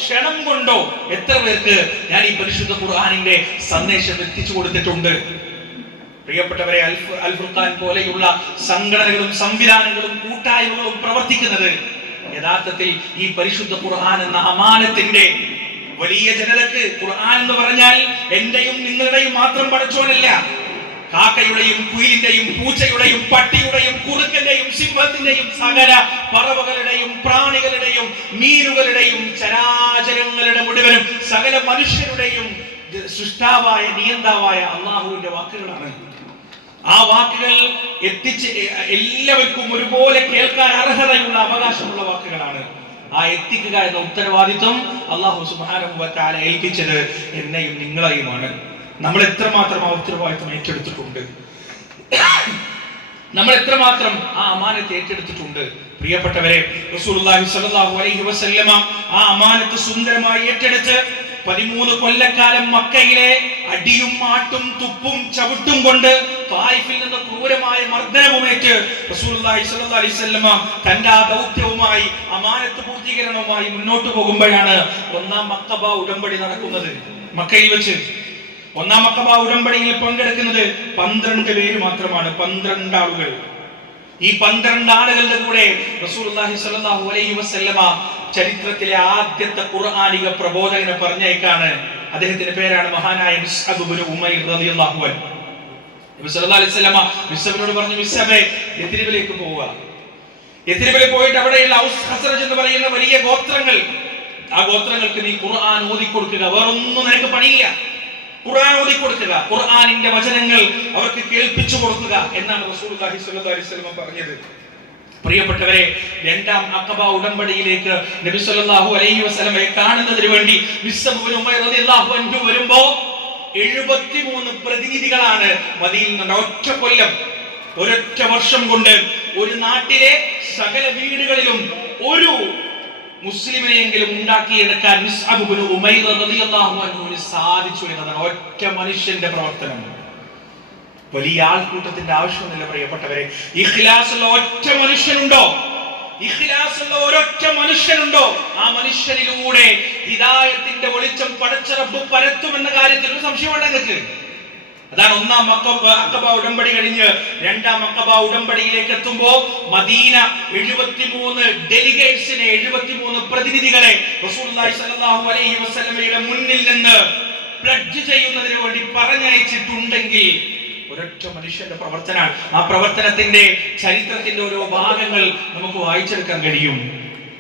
ക്ഷണം കൊണ്ടോ എത്ര പേർക്ക് ഞാൻ ഈ പരിശുദ്ധ ഖുർആനിന്റെ സന്ദേശം എത്തിച്ചു കൊടുത്തിട്ടുണ്ട്? പ്രിയപ്പെട്ടവരെ, അൽ ഫുർഖാൻ പോലെയുള്ള സംഘടനകളും സംവിധാനങ്ങളും കൂട്ടായ്മകളും പ്രവർത്തിക്കുന്നത് യഥാർത്ഥത്തിൽ ഈ പരിശുദ്ധ ഖുർആൻ എന്ന അമാനത്തിന്റെ വലിയ ജനതക്ക് ഖുർആൻ എന്ന് പറഞ്ഞാൽ എന്റെയും നിങ്ങളുടെയും മാത്രം പടച്ചോനല്ല, കാക്കയുടെയും കുയിലിന്റെയും പൂച്ചയുടെയും പട്ടിയുടെയും കുറുക്കന്റെയും സിംഹത്തിന്റെയും സകല പറവകളുടെയും പ്രാണികളുടെയും മീനുകളുടെയും ചരാചരങ്ങളുടെ മുഴുവനും സകല മനുഷ്യരുടെയും സൃഷ്ടാവായ നിയന്താവായ അള്ളാഹുവിന്റെ വാക്കുകളാണ്. ആ വാക്കുകൾ എത്തിച്ച് എല്ലാവർക്കും ഒരുപോലെ കേൾക്കാൻ അർഹതയുള്ള അവകാശമുള്ള വാക്കുകളാണ്. ആ എത്തിക്കുക എന്ന ഉത്തരവാദിത്വം അല്ലാഹു സുബ്ഹാനഹു വ തആല ഏൽപ്പിച്ചത് എന്നെയും നിങ്ങളെയുമാണ്. നമ്മൾ എത്രമാത്രം ആ ഉത്തരവാദിത്വം ഏറ്റെടുത്തിട്ടുണ്ട്? നമ്മൾ എത്രമാത്രം ആ അമാനത്ത് ഏറ്റെടുത്തിട്ടുണ്ട്? പ്രിയപ്പെട്ടവരെ, റസൂലുള്ളാഹി സ്വല്ലല്ലാഹു അലൈഹി വസല്ലമ ആ അമാനത്ത് സുന്ദരമായി ഏറ്റെടുത്ത് 13 കൊല്ലക്കാലം മക്കയിലെ അടിയും ആട്ടും തുപ്പും ചവിട്ടും കൊണ്ട് തായിഫിൽ നിന്ന് ക്രൂരമായ മർദ്ദനവുമേറ്റ് റസൂലുള്ളാഹി സ്വല്ലല്ലാഹു അലൈഹി വസല്ലമ തന്റെ ആ ദൗത്യവുമായി അമാനത്ത് പൂർത്തീകരണവുമായി മുന്നോട്ട് പോകുമ്പോഴാണ് ഒന്നാം അഖബ ഉടമ്പടി നടക്കുന്നത്. മക്കയിൽ വെച്ച് ഒന്നാം അഖബ ഉടമ്പടിയിൽ പങ്കെടുക്കുന്നത് 12 പേര് മാത്രമാണ്, 12 ആളുകൾ. ഈ 12 ആളുകളുടെ കൂടെ റസൂലുള്ളാഹി സ്വല്ലല്ലാഹു അലൈഹി വസല്ലമ ചരിത്രത്തിലെ ആദ്യത്തെ ഖുർആനിക പ്രബോധകനെ പറഞ്ഞേക്കാണ്. അദ്ദേഹത്തിന്റെ പേരാണ് മഹാനായ മിസ്അബ് ഇബ്നു ഉമൈർ റളിയല്ലാഹു അൻഹു. നബി സല്ലല്ലാഹു അലൈഹി വസല്ലമ മിസ്അബിനോട് പറഞ്ഞു, മിസ്അബേ, യത്രിബിലേക്ക് പോവുക. യത്രിബിൽ പോയിട്ട് അവിടെയുള്ള ഔസ് ഖസ്റജ് എന്ന് പറയുന്ന വലിയ ഗോത്രങ്ങൾ, ആ ഗോത്രങ്ങൾക്ക് നീ ഖുർആൻ ഓതി കൊടുക്കുക. വേറൊന്നും നിനക്ക് പണിയില്ല. ഖുർആൻ ഓതി കൊടുക്കുക, ഖുർആനിന്റെ വചനങ്ങൾ അവർക്ക് കേൾപ്പിച്ചു കൊടുക്കുക എന്നാണ് റസൂലുള്ളാഹി സ്വല്ലല്ലാഹു അലൈഹി വസല്ലം പറഞ്ഞത്. പ്രിയപ്പെട്ടവരെ, രണ്ടാം അഖബ ഉടമ്പടിയിലേക്ക് നബി സല്ലല്ലാഹു അലൈഹി വസല്ലമയെ കാണുന്നതിന് വേണ്ടി മിസ്അബ് ഇബ്നു ഉമൈർ റളിയല്ലാഹു അൻഹു വരുമ്പോ 73 പ്രതിനിധികളാണ് മദീനയിൽ നിന്ന്. ഒറ്റ കൊല്ലം, ഒരൊറ്റ വർഷം കൊണ്ട് ഒരു നാട്ടിലെ സകല വീടുകളിലും ഒരു മുസ്ലിമിനെയെങ്കിലും ഉണ്ടാക്കിയെടുക്കാൻ മിസ്അബ് ഇബ്നു ഉമൈർ റളിയല്ലാഹു അൻഹുവിന് സാധിച്ചു എന്നതാണ് ഒറ്റ മനുഷ്യന്റെ പ്രവർത്തനം. വലിയ ആൾക്കൂട്ടത്തിന്റെ ആവശ്യമൊന്നുമില്ല പ്രിയപ്പെട്ടവരെ. ഇഖ്ലാസുള്ള ഒറ്റ മനുഷ്യനുണ്ടോ? ഇഖ്ലാസുള്ള ഒരൊറ്റ മനുഷ്യനുണ്ടോ? ആ മനുഷ്യനിലൂടെ ഹിദായത്തിന്റെ വെളിച്ചം പടച്ച റബ്ബ് പരത്തുമെന്ന കാര്യത്തിൽ ഒരു സംശയമുണ്ട് നിങ്ങൾക്ക്? അതാണ് ഒന്നാം അഖബ ഉടമ്പടി കഴിഞ്ഞ് രണ്ടാം അഖബ ഉടമ്പടിയിലേക്ക് എത്തുമ്പോ മദീന 73 ഡെലിഗേറ്റ്സിനെ, 73 പ്രതിനിധികളെ റസൂലുള്ളാഹി സ്വല്ലല്ലാഹു അലൈഹി വസല്ലമയുടെ മുന്നിൽ നിന്ന് പ്ലഡ്ജ് ചെയ്യുന്നതിന് വേണ്ടി പറഞ്ഞയച്ചിട്ടുണ്ടെങ്കിൽ ഒരൊറ്റ മനുഷ്യന്റെ പ്രവർത്തനമാണ്. ആ പ്രവർത്തനത്തിന്റെ ചരിത്രത്തിന്റെ ഓരോ ഭാഗങ്ങൾ നമുക്ക് വായിച്ചെടുക്കാൻ കഴിയും.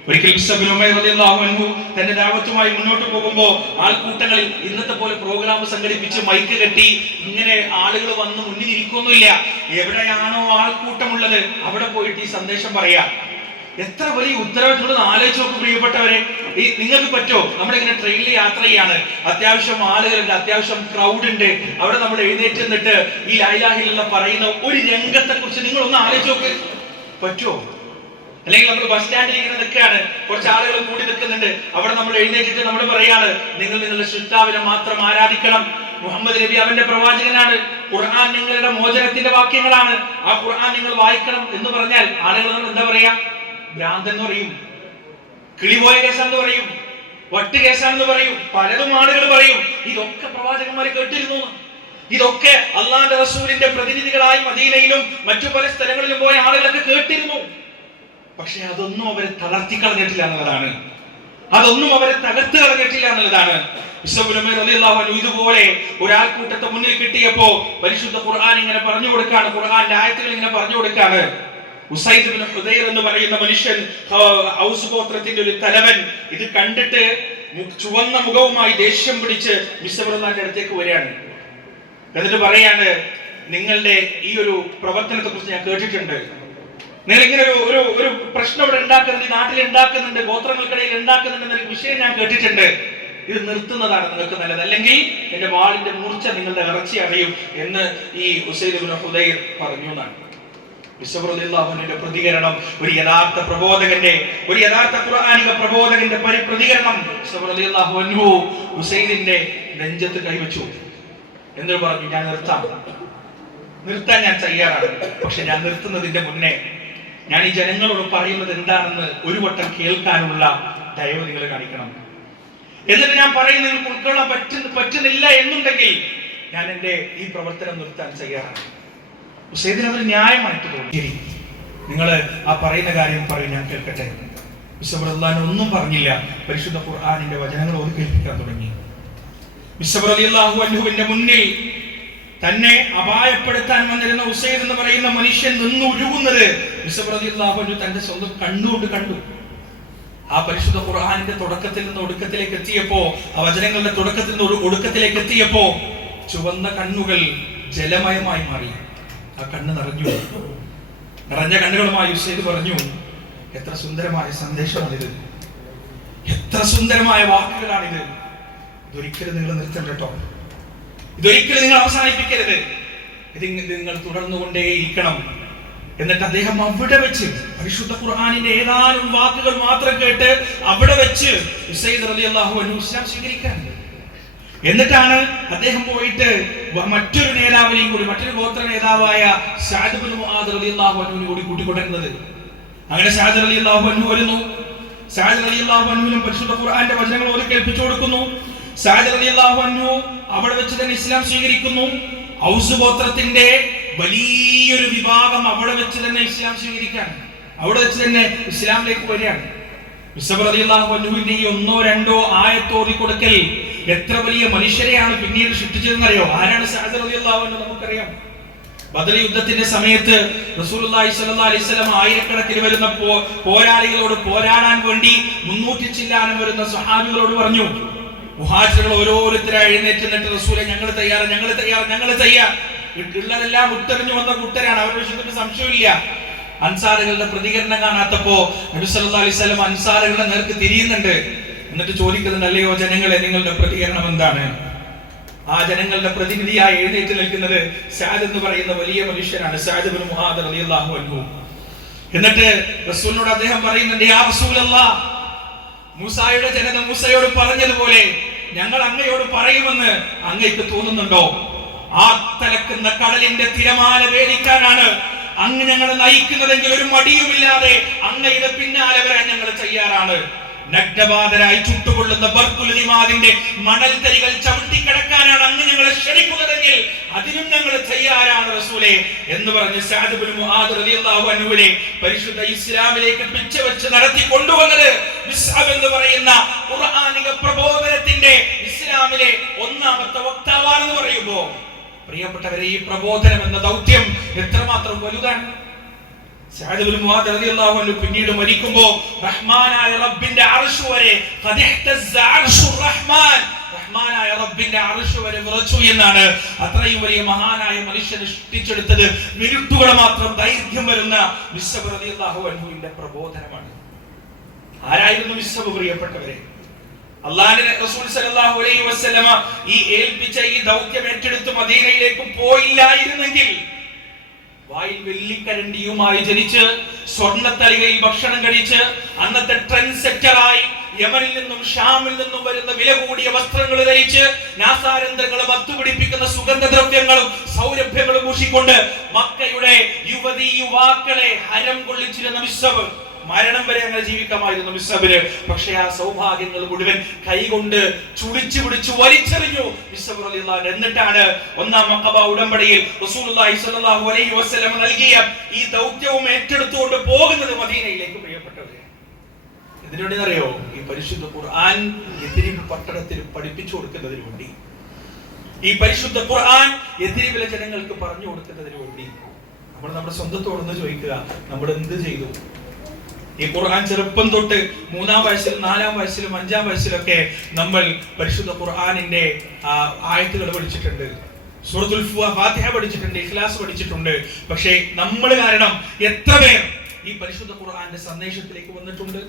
ഒരിക്കൽ മിസ്അബ് ഇബ്നു ഉമൈർ റളിയല്ലാഹു അൻഹു തന്റെ ദഅവത്തുമായി മുന്നോട്ട് പോകുമ്പോൾ ആൾക്കൂട്ടങ്ങളിൽ ഇന്നത്തെ പോലെ പ്രോഗ്രാം സംഘടിപ്പിച്ച് മൈക്ക് കെട്ടി ഇങ്ങനെ ആളുകൾ വന്ന് മുന്നിൽ ഇരിക്കൊന്നുമില്ല. എവിടെയാണോ ആൾക്കൂട്ടമുള്ളത് അവിടെ പോയിട്ട് ഈ സന്ദേശം പറയാ. എത്ര വലിയ ഉത്തരവാദിത്തം ആലോചിച്ച് നോക്കും പ്രിയപ്പെട്ടവരെ. നിങ്ങൾക്ക് പറ്റോ? നമ്മളിങ്ങനെ ട്രെയിനിൽ യാത്ര ചെയ്യാണ്, അത്യാവശ്യം ആളുകളുണ്ട്, അത്യാവശ്യം ക്രൗഡ് ഉണ്ട്. അവിടെ നമ്മൾ എഴുന്നേറ്റ് നിന്നിട്ട് ഈ ലാ ഇലാഹ ഇല്ലല്ലാഹ് പറയുന്ന ഒരു രംഗത്തെ കുറിച്ച് നിങ്ങളൊന്ന് ആലോചിച്ച് നോക്ക്. പറ്റുമോ? അല്ലെങ്കിൽ നമ്മൾ ബസ് സ്റ്റാൻഡിൽ ഇങ്ങനെ നിൽക്കുകയാണ്, കുറച്ച് ആളുകൾ കൂടി നിൽക്കുന്നുണ്ട്. അവിടെ നമ്മൾ എഴുന്നേറ്റിട്ട് നമ്മൾ പറയാണ്, നിങ്ങൾ നിങ്ങളുടെ സൃഷ്ടാവിനെ മാത്രം ആരാധിക്കണം. മുഹമ്മദ് നബി അവന്റെ പ്രവാചകനാണ്. ഖുർആൻ നിങ്ങളുടെ മോചനത്തിന്റെ വാക്യങ്ങളാണ്. ആ ഖുർആൻ നിങ്ങൾ വായിക്കണം എന്ന് പറഞ്ഞാൽ ആളുകൾ എന്താ പറയാ? ഭ്രാന്തൻ എന്ന് പറയും, കിളിപോയ കേസാന്ന് പറയും, വട്ട് കേസാണെന്ന് പറയും, പലതും ആളുകൾ പറയും. ഇതൊക്കെ പ്രവാചകന്മാരെ കേട്ടിരുന്നു. ഇതൊക്കെ അള്ളാഹുവിന്റെ റസൂലിന്റെ പ്രതിനിധികളായി മദീനയിലും മറ്റു പല സ്ഥലങ്ങളിലും പോയ ആളുകളൊക്കെ കേട്ടിരുന്നു. പക്ഷെ അതൊന്നും അവരെ തളർത്തി കളഞ്ഞിട്ടില്ല എന്നുള്ളതാണ്. അതൊന്നും അവരെ തകർത്ത് കളഞ്ഞിട്ടില്ല എന്നുള്ളതാണ്. മിസ്അബ് ഇബ്നു ഉമൈർ റളിയല്ലാഹു അൻഹു ഇതുപോലെ ഒരാൾക്കൂട്ടത്തെ മുന്നിൽ കിട്ടിയപ്പോ പരിശുദ്ധ ഖുർആൻ ഇങ്ങനെ പറഞ്ഞു കൊടുക്കാണ്, ഖുർആന്റെ ആയത്തുകൾ ഇങ്ങനെ പറഞ്ഞു കൊടുക്കാണ്. ഉസൈദ് ഇബ്നു ഹുദൈർ എന്ന് പറയുന്ന മനുഷ്യൻ, ഔസ് ഗോത്രത്തിന്റെ ഒരു തലവൻ, ഇത് കണ്ടിട്ട് ചുവന്ന മുഖവുമായി ദേഷ്യം പിടിച്ച് മിസ്അബ് റളിയല്ലാഹുവിന്റെ അടുത്തേക്ക് വരികയാണ്. എന്നിട്ട് പറയാണ്, നിങ്ങളുടെ ഈ ഒരു പ്രവർത്തനത്തെ കുറിച്ച് ഞാൻ കേട്ടിട്ടുണ്ട്. നിങ്ങൾ ഇങ്ങനെ ഒരു പ്രശ്നം ഇവിടെ ഉണ്ടാക്കുന്നുണ്ട്, നാട്ടിൽ ഉണ്ടാക്കുന്നുണ്ട്, ഗോത്രങ്ങൾക്കിടയിൽ ഉണ്ടാക്കുന്നുണ്ട് എന്നൊരു വിഷയം ഞാൻ കേട്ടിട്ടുണ്ട്. ഇത് നിർത്തുന്നതാണ് നിങ്ങൾക്ക് നല്ലത്, അല്ലെങ്കിൽ എന്റെ വാളിന്റെ മൂർച്ച നിങ്ങളുടെ ഇറച്ചി അറിയും എന്ന് ഈ ഉസൈദ് ഇബ്നു ഹുദൈർ പറഞ്ഞു എന്നാണ്. മിസ്അബ് റളിയല്ലാഹു അൻഹുവിന്റെ പ്രതികരണം, ഒരു യഥാർത്ഥ പ്രബോധകന്റെ, ഒരു യഥാർത്ഥ ഖുർആനിക പ്രബോധകന്റെ പ്രതികരണം. മിസ്അബ് റളിയല്ലാഹു അൻഹു ഉസൈദിന്റെ നെഞ്ചത്ത് കൈവച്ചു. എന്നിട്ട് പറഞ്ഞു, ഞാൻ നിർത്താൻ ഞാൻ തയ്യാറാണ്. പക്ഷെ ഞാൻ നിർത്തുന്നതിന്റെ മുന്നേ ഞാൻ ഈ ജനങ്ങളോട് പറയുന്നത് എന്താണെന്ന് ഒരു വട്ടം കേൾക്കാനുള്ള ദയവ് നിങ്ങൾ കാണിക്കണം. എന്നിട്ട് ഞാൻ പറയുന്നത് നിങ്ങൾക്ക് ഉൾക്കൊള്ളാൻ പറ്റുന്നില്ല എന്നുണ്ടെങ്കിൽ ഞാൻ എന്റെ ഈ പ്രവർത്തനം നിർത്താൻ തയ്യാറാണ്. ഉസൈദിന് അതൊരു ന്യായമായിട്ട് തോന്നി. ശരി, നിങ്ങൾ ആ പറയുന്ന കാര്യം പറയും, ഞാൻ കേൾക്കട്ടെ. മിസ്അബ് റളിയല്ലാഹു ഒന്നും പറഞ്ഞില്ല. പരിശുദ്ധ ഖുർആനിന്റെ വചനങ്ങൾ ഓതി കേൾപ്പിക്കാൻ തുടങ്ങി. മിസ്അബ് റളിയല്ലാഹു അൻഹുവിന്റെ മുന്നിൽ തന്നെ അപായപ്പെടുത്താൻ വന്നിരുന്ന ഉസൈദ് എന്ന് പറയുന്ന മനുഷ്യൻ നിന്നുരുകുന്നത് മിസ്അബ് റളിയല്ലാഹു അൻഹു തന്റെ സ്വന്തം കണ്ണുകൊണ്ട് കണ്ടു. ആ പരിശുദ്ധ ഖുർആനിന്റെ തുടക്കത്തിൽ നിന്ന് ഒടുക്കത്തിലേക്ക് എത്തിയപ്പോ, ആ വചനങ്ങളുടെ തുടക്കത്തിൽ നിന്ന് ഒടുക്കത്തിലേക്ക് എത്തിയപ്പോ ചുവന്ന കണ്ണുകൾ ജലമയമായി മാറി. ആ കണ്ണ് നിറഞ്ഞു. നിറഞ്ഞ കണ്ണുകളുമായി ഉസൈദ് പറഞ്ഞു, എത്ര സുന്ദരമായ സന്ദേശമാണിത്, എത്ര സുന്ദരമായ വാക്കുകളാണിത്. ഇതൊരിക്കലും നിങ്ങൾ നിർത്തണ്ട കേട്ടോ, ഇതൊരിക്കലും നിങ്ങൾ അവസാനിപ്പിക്കരുത്. ഇത് നിങ്ങൾ തുടർന്നുകൊണ്ടേയിരിക്കണം. എന്നിട്ട് അദ്ദേഹം അവിടെ വെച്ച് പരിശുദ്ധ ഖുർആനിന്റെ ഏതാനും വാക്കുകൾ മാത്രം കേട്ട് അവിടെ വെച്ച് ഉസൈദ് റളിയല്ലാഹു അൻഹു ഇസ്ലാം സ്വീകരിക്കാൻ. എന്നിട്ടാണ് അദ്ദേഹം പോയിട്ട് മറ്റൊരു നേതാവിനെയും കൂടി, മറ്റൊരു ഗോത്ര നേതാവായ സഅദ് ഇബ്നു മുആദ് റളിയല്ലാഹു അൻഹുവിനെ കൂടി കൂട്ടിക്കൊണ്ടിരുന്നത്. അങ്ങനെ സഅദ് റളിയല്ലാഹു അൻഹു വരുന്നു. സഅദ് റളിയല്ലാഹു അൻഹുവിനും പരിശുദ്ധ ഖുർആന്റെ വചനങ്ങൾ ഓതി കേൾപ്പിച്ചു കൊടുക്കുന്നു. സഅദ് റളിയല്ലാഹു അൻഹു അവിടെ വെച്ച് തന്നെ ഇസ്ലാം സ്വീകരിക്കുന്നു. ഔസ് ഗോത്രത്തിന്റെ വലിയൊരു വിഭാഗം അവിടെ വെച്ച് തന്നെ ഇസ്ലാം സ്വീകരിക്കാൻ, അവിടെ വെച്ച് തന്നെ ഇസ്ലാമിലേക്ക് വരികയാണ്. മുസഅബ് റളിയല്ലാഹു അൻഹുവിന്റെ ഈ 1-2 ആയത്തോതി കൊടുക്കൽ എത്ര വലിയ മനുഷ്യരെയാണ് പിന്നീട് സൃഷ്ടിച്ചതെന്ന് അറിയോ? ആരാണ് സഅദ് റളിയല്ലാഹു അൻഹു? നമുക്കറിയാം, ബദർ യുദ്ധത്തിന്റെ സമയത്ത് റസൂലുള്ളാഹി സ്വല്ലല്ലാഹു അലൈഹി വസല്ലം ആയിരക്കണക്കിന് വരുന്ന പോരാളികളോട് പോരാടാൻ വേണ്ടി 300 ചില്ലാനം വരുന്ന സ്വഹാബികളോട് പറഞ്ഞു. മുഹാജിറുകൾ ഓരോരുത്തരായി എഴുന്നേറ്റ് നിന്നിട്ട് റസൂലെ ഞങ്ങൾ തയ്യാറ്, ഞങ്ങൾ തയ്യാറ്, ഞങ്ങൾ തയ്യാർ. ഉള്ളതെല്ലാം ഉത്തറിഞ്ഞു വന്ന കൂട്ടരാണ്, അവരുടെ വിഷയത്തിന് സംശയമില്ല. അൻസാറുകളുടെ പ്രതികരണം കാണാത്തപ്പോ നബി സല്ലല്ലാഹു അലൈഹി വസല്ലം അൻസാറുകളുടെ നേർക്ക് തിരിയുന്നുണ്ട്. എന്നിട്ട് ചോദിക്കുന്നുണ്ട്, അല്ലയോ ജനങ്ങളെ, നിങ്ങളുടെ പ്രതികരണം എന്താണ്? ആ ജനങ്ങളുടെ പ്രതിനിധിയായി എഴുന്നേറ്റ് നിൽക്കുന്നത് സഅദ് എന്ന് പറയുന്ന വലിയ മനുഷ്യനാണ്, സഅദ് ഇബ്നു മുആദ് റളിയല്ലാഹു അൻഹു. എന്നിട്ട് റസൂലിനോട് അദ്ദേഹം പറയുന്നുണ്ട്, യാ റസൂലല്ലാഹ്, മൂസായുടെ ജനത മൂസയോട് പറഞ്ഞതുപോലെ ഞങ്ങൾ അങ്ങയോട് പറയുമെന്ന് അങ്ങയ്ക്ക് തോന്നുന്നുണ്ടോ? ആ തലക്കുന്ന കടലിന്റെ തിരമാല വേദിക്കാനാണ് അങ്ങ് ഞങ്ങളെ നയിക്കുന്നതെങ്കിൽ ഒരു മടിയുമില്ലാതെ അങ്ങയുടെ പിന്നാലെ വരാൻ ഞങ്ങൾ തയ്യാറാണ്. നഗ്നപാതരായി ചുട്ടുകൊള്ളുന്ന ബർക്കുൽ ഹിമാദിന്റെ മണൽ തരികൾ ചവിട്ടിക്കിടക്കാനാണ് അങ്ങ് ഞങ്ങളെ ക്ഷണിക്കുന്നതെങ്കിൽ അതിനും ഞങ്ങൾ തയ്യാറാണ് റസൂലേ എന്ന് പറഞ്ഞ് സഅദ് ഇബ്നു മുആദ് റളിയല്ലാഹു അൻഹുവിനെ പരിശുദ്ധ ഇസ്ലാമിലേക്ക് പിച്ചവെച്ച് നടത്തി കൊണ്ടുവന്നത് മിസ്അബ് എന്ന് പറയുന്ന ഖുർആനിക പ്രബോധനത്തിന്റെ ഇസ്ലാമിലെ 1ാമത്തെ വക്താവാണെന്ന് പറയുമ്പോൾ പ്രിയപ്പെട്ടവരെ, ഈ പ്രബോധനം എന്ന ദൗത്യം എത്രമാത്രം വലുതാണ്. സഅദ് ഇബ്നു മുആദ് റളിയല്ലാഹു അൻഹു പിന്നീട് മരിക്കുമ്പോൾ റഹ്മാനായ റബ്ബിന്റെ അർശ് വരെ ഖദിഹ്തസ്സ അർശുർ റഹ്മാൻ, റഹ്മാനായ റബ്ബിന്റെ അർശ് വരെ വിറച്ചു എന്നാണ്. അത്രയും വലിയ മഹാനായ മനുഷ്യനെ സൃഷ്ടിച്ചെടുത്തത് മിനിറ്റുകൾ മാത്രം ദൈർഘ്യം വരുന്ന മിസ്അബ് റളിയല്ലാഹു അൻഹുവിന്റെ പ്രബോധനമാണ്. ആരായിരുന്നു മിസ്അബ്? പ്രിയപ്പെട്ടവരെ, അല്ലാഹുവിന്റെ റസൂൽ സല്ലല്ലാഹു അലൈഹി വസല്ലമ ഈ ഏൽപ്പിച്ച ഈ ദൗത്യം ഏറ്റെടുത്ത് മദീനയിലേക്ക് പോയില്ലായിരുന്നെങ്കിൽ, വായിൽ വെള്ളിക്കരണ്ടിയുമായി ജനിച്ച് സ്വർണ്ണത്തലികയിൽ ഭക്ഷണം കഴിച്ച് അന്നത്തെ ട്രെൻഡ് സെറ്ററായി യമനിൽ നിന്നും ഷാമിൽ നിന്നും വരുന്ന വില കൂടിയ വസ്ത്രങ്ങൾ ധരിച്ച് നാസാരന്തരങ്ങളും അത്തുപിടിപ്പിക്കുന്ന സുഗന്ധദ്രവ്യങ്ങളും സൗരഭ്യങ്ങളും പൂശിക്കൊണ്ട് മക്കയുടെ യുവതി യുവാക്കളെ ഹരം കൊള്ളിച്ചിരുന്ന മിസ്അബ്, മരണം വരെ അങ്ങനെ ജീവിക്കാമായിരുന്നു മിസ്അബിന്. പക്ഷേ ആ സൗഭാഗ്യങ്ങൾ മുഴുവൻ കൈകൊണ്ട് ചുടിച്ചു പിടിച്ചു വലിച്ചെറിഞ്ഞു മിസ്അബ് റളിയല്ലാഹു അൻഹു. എന്നിട്ടാണ് 1ാം അഖബ ഉടമ്പടിയിൽ റസൂലുള്ളാഹി സ്വല്ലല്ലാഹു അലൈഹി വസല്ലം നൽകിയ ഈ ദൗത്യവും ഏറ്റെടുത്തുകൊണ്ട് പോകുന്നത് മദീനയിലേക്ക്. പ്രിയപ്പെട്ടവരെ, എന്തിനുവേണ്ടി അറിയോ? ഈ പരിശുദ്ധ ഖുർആൻ യഥരിബ് പട്ടണത്തിൽ പഠിപ്പിച്ചു കൊടുക്കുന്നതിന് വേണ്ടി, ഈ പരിശുദ്ധ ഖുർആൻ യഥരിബിലെ ജനങ്ങൾക്ക് പറഞ്ഞു കൊടുക്കുന്നതിന് വേണ്ടി. നമ്മൾ നമ്മുടെ സ്വന്തത്തോടൊന്ന് ചോദിക്കുക, നമ്മൾ എന്ത് ചെയ്തു? ഈ ഖുർആൻ ചെറുപ്പം തൊട്ട് 3ാം വയസ്സിലും 4ാം വയസ്സിലും 5ാം വയസ്സിലൊക്കെ നമ്മൾ പരിശുദ്ധ ഖുർആനിന്റെ ആയത്തുകൾ പഠിച്ചിട്ടുണ്ട്, സൂറത്തുൽ ഫാത്തിഹ പഠിച്ചിട്ടുണ്ട്, ഇഖ്ലാസ് പഠിച്ചിട്ടുണ്ട്. പക്ഷേ നമ്മൾ കാരണം എത്ര പേർ ഈ പരിശുദ്ധ ഖുർആന്റെ സന്ദേശത്തിലേക്ക് വന്നിട്ടുണ്ട്?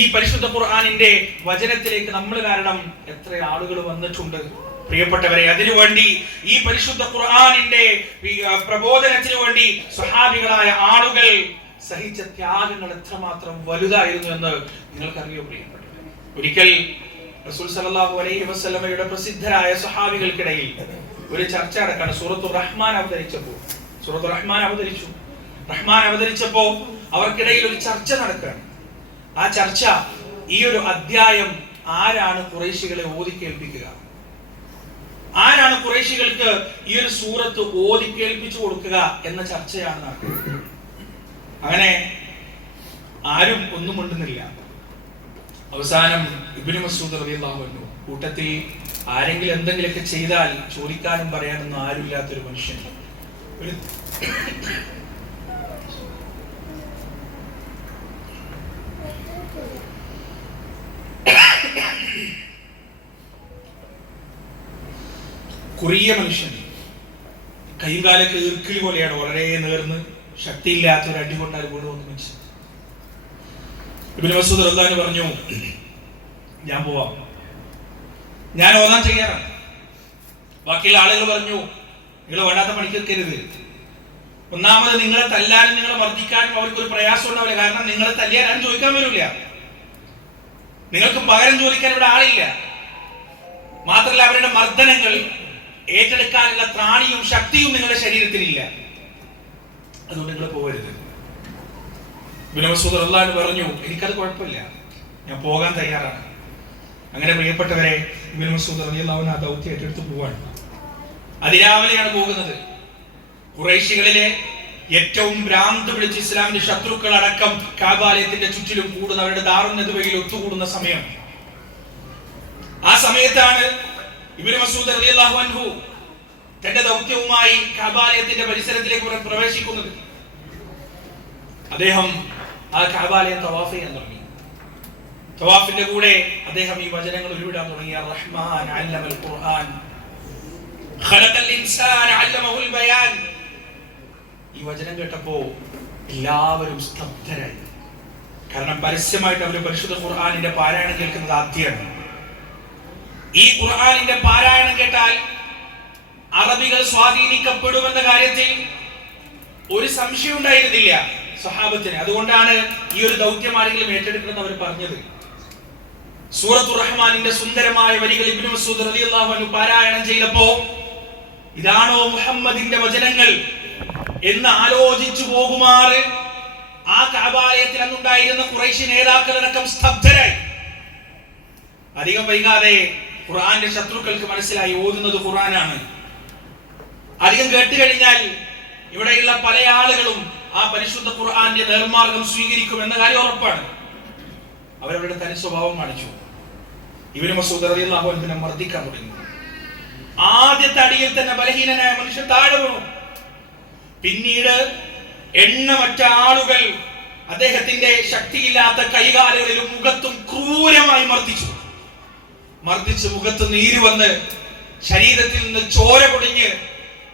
ഈ പരിശുദ്ധ ഖുർആനിന്റെ വചനത്തിലേക്ക് നമ്മൾ കാരണം എത്ര ആളുകൾ വന്നിട്ടുണ്ട്? പ്രിയപ്പെട്ടവരെ, അതിനുവേണ്ടി ഈ പരിശുദ്ധ ഖുർആനിന്റെ പ്രബോധനത്തിനു വേണ്ടി സ്വഹാബികളായ ആളുകൾ സഹിച്ച ത്യാഗങ്ങൾ എത്രമാത്രം വലുതായിരുന്നു എന്ന് നിങ്ങൾക്കറിയോ പ്രിയപ്പെട്ടവരെ? ഒരിക്കൽ റസൂൽ സല്ലല്ലാഹു അലൈഹി വസല്ലമയുടെ പ്രസിദ്ധരായ സ്വഹാബികൾക്കിടയിൽ ഒരു ചർച്ച നടക്കാണ്. സൂറത്തുർ റഹ്മാൻ അവതരിച്ചപ്പോ അവർക്കിടയിൽ ഒരു ചർച്ച നടക്കുകയാണ്. ആ ചർച്ച, ഈ ഒരു അധ്യായം ആരാണ് ഖുറൈശികളെ ഓതി കേൾപ്പിക്കുക? ആരാണ് ഖുറൈശികൾക്ക് ഈ ഒരു സൂറത്ത് ഓതി കേൾപ്പിച്ചു കൊടുക്കുക എന്ന ചർച്ചയാണ് നടക്കുന്നത്. അങ്ങനെ ആരും ഒന്നും മിണ്ടുന്നില്ല. അവസാനം ഇബ്നു മസ്ഊദ് റളിയല്ലാഹു അൻഹു, കൂട്ടത്തിൽ ആരെങ്കിലും എന്തെങ്കിലുമൊക്കെ ചെയ്താൽ ചോദിക്കാനും പറയാനൊന്നും ആരുമില്ലാത്തൊരു മനുഷ്യൻ, കുറിയ മനുഷ്യൻ, കൈകാലൊക്കെ ഈർക്കിൽ പോലെയാണ്, വളരെ നേർന്ന്, ശക്തിയില്ലാത്ത ഒരു അടി കൊണ്ടാൽ വീണ് വന്നു മനുഷ്യൻ. ഇബ്നു മസ്ഊദ് റളിയല്ലാഹു അൻഹു പറഞ്ഞു, ഞാൻ പോവാം, ഞാൻ ഓതാൻ തയ്യാറാണ്. ബാക്കിയുള്ള ആളുകൾ പറഞ്ഞു, നിങ്ങൾ വേണ്ടാത്ത പണിക്ക് വെക്കരുത്, ഒന്നാമത് നിങ്ങളെ തല്ലാനും നിങ്ങളെ മർദ്ദിക്കാനും അവർക്കൊരു പ്രയാസം ഉണ്ടാവില്ല. കാരണം നിങ്ങളെ തല്ലിയാൽ ആരും ചോദിക്കാൻ വരില്ല. നിങ്ങൾക്ക് പകരം ചോദിക്കാൻ ഇവിടെ ആളില്ല. മാത്രമല്ല അവരുടെ മർദ്ദനങ്ങൾ ഏറ്റെടുക്കാനുള്ള ത്രാണിയും ശക്തിയും നിങ്ങളുടെ ശരീരത്തിലില്ല. അതുകൊണ്ട് നിങ്ങൾ പോകരുത്. ഇബ്നു മസ്ഊദ് റളിയല്ലാഹു അൻഹു പറഞ്ഞു, എനിക്കത് കുഴപ്പമില്ല, ഞാൻ പോകാൻ തയ്യാറാണ്. അങ്ങനെ പ്രിയപ്പെട്ടവരെ, ഇബ്നു മസ്ഊദ് റളിയല്ലാഹു അൻഹു ആ ദൗത്യം ഏറ്റെടുത്ത് പോവാണ്. അതിരാവിലെയാണ് പോകുന്നത്. ഖുറൈശികളിലെ ഏറ്റവും ഭ്രാന്ത് പിടിച്ച് ഇസ്ലാമിന്റെ ശത്രുക്കൾ അടക്കം കഅബാലയത്തിന്റെ ചുറ്റിലും കൂടുന്ന, അവരുടെ ദാറുൻ നദ്വയിൽ ഒത്തുകൂടുന്ന സമയം. ആ സമയത്താണ് ഇബ്നു മസ്ഊദ് റളിയല്ലാഹു അൻഹു തന്റെ ദൗത്യവുമായി കഅബാലയത്തിന്റെ പരിസരത്തിലേക്ക് പ്രവേശിക്കുന്നത്. അദ്ദേഹം ആ കഅബാലയം തവാഫ് ചെയ്യാൻ തുടങ്ങി. തവാഫിന്റെ കൂടെ അദ്ദേഹം ഈ വചനങ്ങൾ ഉരുവിടാൻ തുടങ്ങി. അർ-റഹ്മാൻ അല്ലമൽ ഖുർആൻ ഖലഖൽ ഇൻസാന അല്ലമഹുൽ ബയാൻ. ഈ വചനം കേട്ടപ്പോ എല്ലാവരും സ്തബ്ധരായി. കാരണം പരസ്യമായിട്ട് അവർ പരിശുദ്ധ ഖുർആനിന്റെ പാരായണം കേൾക്കുന്നത് ആദ്യമാണ്. ഈ ഖുർആനിന്റെ പാരായണം കേട്ടാൽ അറബികൾ സ്വാധീനിക്കപ്പെടുമെന്ന കാര്യത്തിൽ ഒരു സംശയം ഉണ്ടായിരുന്നില്ല സഹാബത്തിന്. അതുകൊണ്ടാണ് ഈ ഒരു ദൗത്യം ആരെങ്കിലും ഏറ്റെടുക്കണമെന്ന് അവർ പറഞ്ഞത്. സൂറത്തുർ റഹ്മാനിന്റെ സുന്ദരമായ വരികൾ ഇബ്നു മസ്ഊദ് റളിയല്ലാഹു അൻഹു പാരായണം ചെയ്തപ്പോ ഇതാണോ മുഹമ്മദിന്റെ വചനങ്ങൾ എന്ന് ആലോചിച്ചു പോകുമാറ് ആ കഅബാലയത്തിൽ അന്നുണ്ടായിരുന്ന ഖുറൈശി നേതാക്കളടക്കം സ്തബ്ധരായി. അധികം വൈകാതെ ഖുർആന്റെ ശത്രുക്കൾക്ക് മനസ്സിലായി ഓതുന്നത് ഖുർആനാണ്. അധികം കേട്ട് കഴിഞ്ഞാൽ ഇവിടെയുള്ള പല ആളുകളും ആ പരിശുദ്ധ ഖുർആന്റെ നേർമാർഗം സ്വീകരിക്കും എന്ന കാര്യം ഉറപ്പാണ്. അവരവരുടെ തനി സ്വഭാവം കാണിച്ചു. ഇബ്നു മസ്ഊദ് റളിയല്ലാഹു അൻഹുവിനെ മർദ്ദിക്കാൻ തുടങ്ങി. ആദ്യത്തെ അടിയിൽ തന്നെ ബലഹീനനായ മനുഷ്യൻ താഴെ വീണു. പിന്നീട് എണ്ണമറ്റ ആളുകൾ അദ്ദേഹത്തിന്റെ ശക്തിയില്ലാത്ത കൈകാലുകളിലും മുഖത്തും ക്രൂരമായി മർദ്ദിച്ച് മുഖത്ത് നീര് വന്ന് ശരീരത്തിൽ നിന്ന് ചോര പൊടിഞ്ഞ്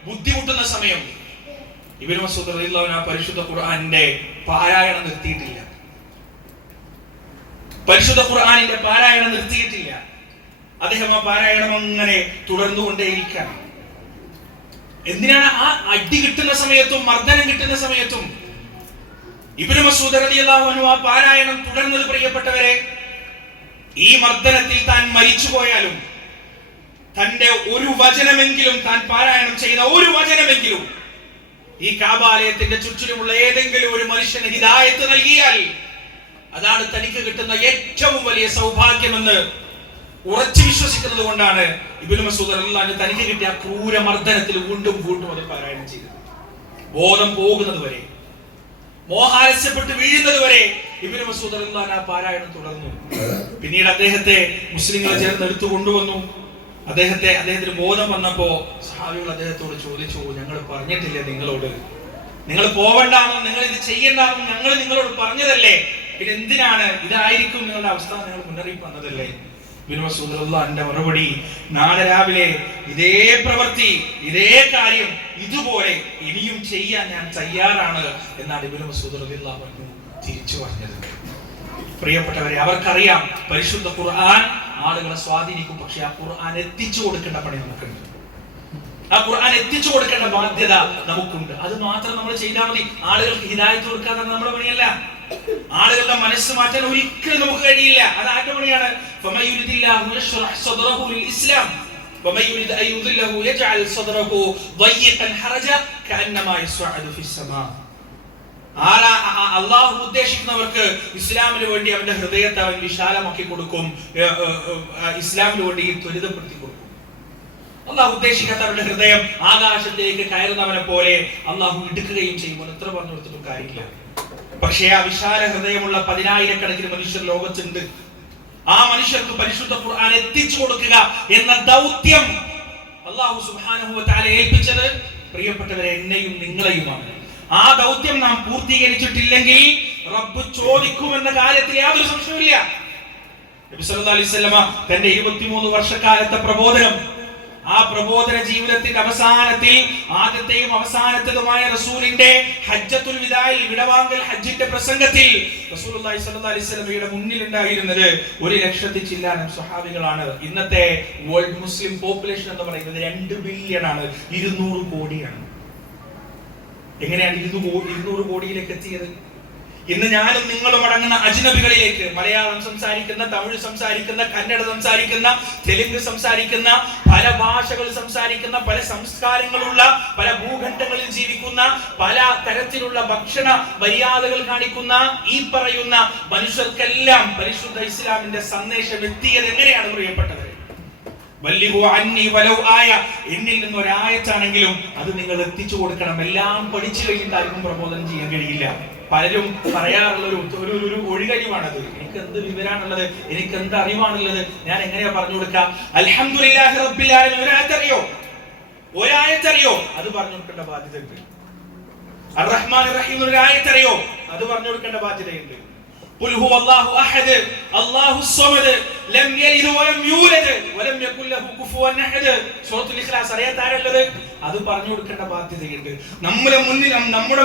ബുദ്ധിമുട്ടുന്ന സമയം ഇബ്നു മസ്ഊദ് റളിയല്ലാഹു അൻഹു പരിശുദ്ധ ഖുർആനിന്റെ പാരായണം നിർത്തിയിട്ടില്ല. അദ്ദേഹം ആ പാരായണം അങ്ങനെ തുടർന്നുകൊണ്ടേയിരിക്കുകയാണ്. എന്തിനാണ്? ആ അടി കിട്ടുന്ന സമയത്തും മർദ്ദനം കിട്ടുന്ന സമയത്തും ഇബ്നു മസ്ഊദ് റളിയല്ലാഹു അൻഹു ആ പാരായണം തുടർന്നത്. പ്രിയപ്പെട്ടവരെ, ഈ മർദ്ദനത്തിൽ താൻ മരിച്ചു പോയാലും തന്റെ ഒരു വചനമെങ്കിലും, താൻ പാരായണം ചെയ്ത ഒരു വചനമെങ്കിലും ഈ കഅബാലയത്തിന്റെ ചുറ്റിലുമുള്ള ഏതെങ്കിലും ഒരു മനുഷ്യന് ഹിദായത്ത് നൽകിയാൽ അതാണ് തനിക്ക് കിട്ടുന്ന ഏറ്റവും വലിയ സൗഭാഗ്യമെന്ന് ഉറച്ചു വിശ്വസിക്കുന്നത് കൊണ്ടാണ് ഇബ്നു മസ്ഊദ് റളിയല്ലാഹു അൻഹു തനിക്ക് കിട്ടിയ ക്രൂര മർദ്ദനത്തിൽ വീണ്ടും അത് പാരായണം ചെയ്തത്. ബോധം പോകുന്നത് വരെ, മോഹാലസ്യപ്പെട്ട് വീഴുന്നത് വരെ ഇബ്നു മസ്ഊദ് റളിയല്ലാഹു അൻഹു പാരായണം തുടർന്നു. പിന്നീട് അദ്ദേഹത്തെ മുസ്ലിങ്ങളെ ചേർന്ന് എടുത്തു കൊണ്ടുവന്നു. അദ്ദേഹത്തിന് ബോധം വന്നപ്പോ സഹാബികൾ അദ്ദേഹത്തോട് ചോദിച്ചു, ഞങ്ങൾ പറഞ്ഞിട്ടില്ലേ നിങ്ങളോട്? നിങ്ങൾ പോവണ്ടാണോ, നിങ്ങൾ ഇത് ചെയ്യണ്ടാണോ? ഞങ്ങൾ നിങ്ങളോട് പറഞ്ഞതല്ലേ, പിന്നെ എന്തിനാണ്? ഇതായിരിക്കും നിങ്ങളുടെ അവസ്ഥ, നിങ്ങൾ മുന്നറിയിപ്പ് വന്നതല്ലേ? ഇബ്നു മസ്ഊദ് റളിയല്ലാഹു അൻഹുവിന്റെ മറുപടി, നാളെ രാവിലെ ഇതേ പ്രവൃത്തി, ഇതേ കാര്യം ഇതുപോലെ ഇനിയും ചെയ്യാൻ ഞാൻ തയ്യാറാണ് എന്നാണ് ഇബ്നു മസ്ഊദ് റളിയല്ലാഹു അൻഹു തിരിച്ചു പറഞ്ഞത്. പ്രിയപ്പെട്ടവരെ, അവർക്കറിയാം പരിശുദ്ധ ഖുർആൻ ആളുകളെ സ്വാധീനിക്കും. പക്ഷെ ആ ഖുർആൻ എത്തിച്ചു കൊടുക്കേണ്ട പണി നമുക്കുണ്ട്. ആ ഖുർആൻ എത്തിച്ചു കൊടുക്കേണ്ട ബാധ്യത നമുക്കുണ്ട്. അത് മാത്രം നമ്മൾ ചെയ്താൽ മതി. ആളുകൾക്ക് ഹിദായത്ത് കൊടുക്കാൻ നമ്മുടെ പണിയല്ല. ആളുകളുടെ മനസ്സ് മാറ്റാൻ ഒരിക്കലും നമുക്ക് കഴിയില്ല. അത് ആരുടെ പണിയാണ്? ഫമയുരിദില്ലാഹു യശ്റഹ് സദ്റഹു ലിൽ-ഇസ്ലാം വമയുരിദ് അൻ യുദില്ലഹു യജ്അൽ സദ്റഹു ദയ്യിഖൻ ഹറജ കഅന്നമാ യസ്അദു ഫിസ്-സമാ. അല്ലാഹു ഉദ്ദേശിക്കുന്നവർക്ക് ഇസ്ലാമിന് വേണ്ടി അവന്റെ ഹൃദയത്തെ അവൻ വിശാലമാക്കി കൊടുക്കും, ഇസ്ലാമിന് വേണ്ടി ത്വരിതപ്പെടുത്തി കൊടുക്കും. അല്ലാഹു ഉദ്ദേശിക്കാത്തവരുടെ ഹൃദയം ആകാശത്തേക്ക് കയറുന്നവനെ പോലെ അല്ലാഹു ഇടുക്കുകയും ചെയ്യുമ്പോൾ എത്ര പറഞ്ഞു കൊടുത്തിട്ടും കാര്യമില്ല. പക്ഷേ ആ വിശാല ഹൃദയമുള്ള 10,000-കണക്കിന് മനുഷ്യർ ലോകത്തുണ്ട്. ആ മനുഷ്യർക്ക് പരിശുദ്ധ ഖുർആൻ എത്തിച്ചു കൊടുക്കുക എന്ന ദൗത്യം അല്ലാഹു സുബ്ഹാനഹു വ തആല ഏൽപ്പിച്ചത് പ്രിയപ്പെട്ടവരെ എന്നെയും നിങ്ങളെയുമാണ്. ആ ദൗത്യം നാം പൂർത്തീകരിച്ചിട്ടില്ലെങ്കിൽ റബ്ബ് ചോദിക്കുമെന്ന കാര്യത്തിൽ യാതൊരു സംശയവുമില്ല. നബി സല്ലല്ലാഹു അലൈഹി വസല്ലമ തന്റെ 23 വർഷക്കാലത്തെ പ്രബോധനം, ആ പ്രബോധന ജീവിതത്തിന്റെ അവസാനത്തിൽ ആദ്യത്തെയും അവസാനത്തേതുമായ റസൂലിന്റെ ഹജ്ജത്തുൽ വിദായിൽ വിടവാങ്ങൽ ഹജ്ജിന്റെ പ്രസംഗത്തിൽ റസൂലുള്ളാഹി സ്വല്ലല്ലാഹു അലൈഹി വസല്ലമയുടെ മുന്നിൽ ഉണ്ടായിരുന്നത് 1,00,000 ചില്ലാനം സ്വഹാബികളാണ്. ഇന്നത്തെ വേൾഡ് മുസ്ലിം പോപ്പുലേഷൻ എന്ന് പറയുന്നത് 2 ബില്യൺ ആണ്, 200 കോടിയാണ്. എങ്ങനെയാണ് 200 കോടിയിലേക്ക് എത്തിയത്? ഇന്ന് ഞാനും നിങ്ങളും അടങ്ങുന്ന അജ്നബികളിലേക്ക്, മലയാളം സംസാരിക്കുന്ന, തമിഴ് സംസാരിക്കുന്ന, കന്നഡ സംസാരിക്കുന്ന, തെലുങ്ക് സംസാരിക്കുന്ന, പല ഭാഷകൾ സംസാരിക്കുന്ന, പല സംസ്കാരങ്ങളുള്ള, പല ഭൂഖണ്ഡങ്ങളിൽ ജീവിക്കുന്ന, പല തരത്തിലുള്ള ഭക്ഷണ മര്യാദകൾ കാണിക്കുന്ന ഈ പറയുന്ന മനുഷ്യർക്കെല്ലാം പരിശുദ്ധ ഇസ്ലാമിന്റെ സന്ദേശം എത്തിയത് എങ്ങനെയാണ് പ്രിയപ്പെട്ടവരെ? എന്നിൽ നിന്ന് ഒരായത്താണെങ്കിലും അത് നിങ്ങൾ എത്തിച്ചു കൊടുക്കണം. എല്ലാം പഠിച്ചു കഴിഞ്ഞിട്ട് ആർക്കും പ്രബോധനം ചെയ്യാൻ കഴിയില്ല. പലരും പറയാറുള്ള ഒരു ഒഴികഴിവാണത്. എനിക്ക് എന്ത് വിവരാണുള്ളത്, എനിക്ക് എന്ത് അറിവാണുള്ളത്, ഞാൻ എങ്ങനെയാ പറഞ്ഞു കൊടുക്കാം? അൽഹംദുലില്ലാഹി റബ്ബിൽ ആലമീൻ ഒരായത്തറിയോ അത് പറഞ്ഞു കൊടുക്കേണ്ട ബാധ്യതയുണ്ട്. അർ-റഹ്മാൻ റഹീം ഒരായത്തറിയോ അത് പറഞ്ഞു കൊടുക്കേണ്ട ബാധ്യതയുണ്ട്. ഖുൽ ഹുവല്ലാഹു അഹദ് അല്ലാഹുസ് സമദ് ലം യലിദ് വലം യൂലദ് വലം യകുൽ ലഹു കുഫുവൻ അഹദ്. സൂറത്തുൽ ഇഖ്ലാസ് അറിയാത്താരല്ലത് അത് പറഞ്ഞു കൊടുക്കേണ്ട ബാധ്യതയുണ്ട്. നമ്മുടെ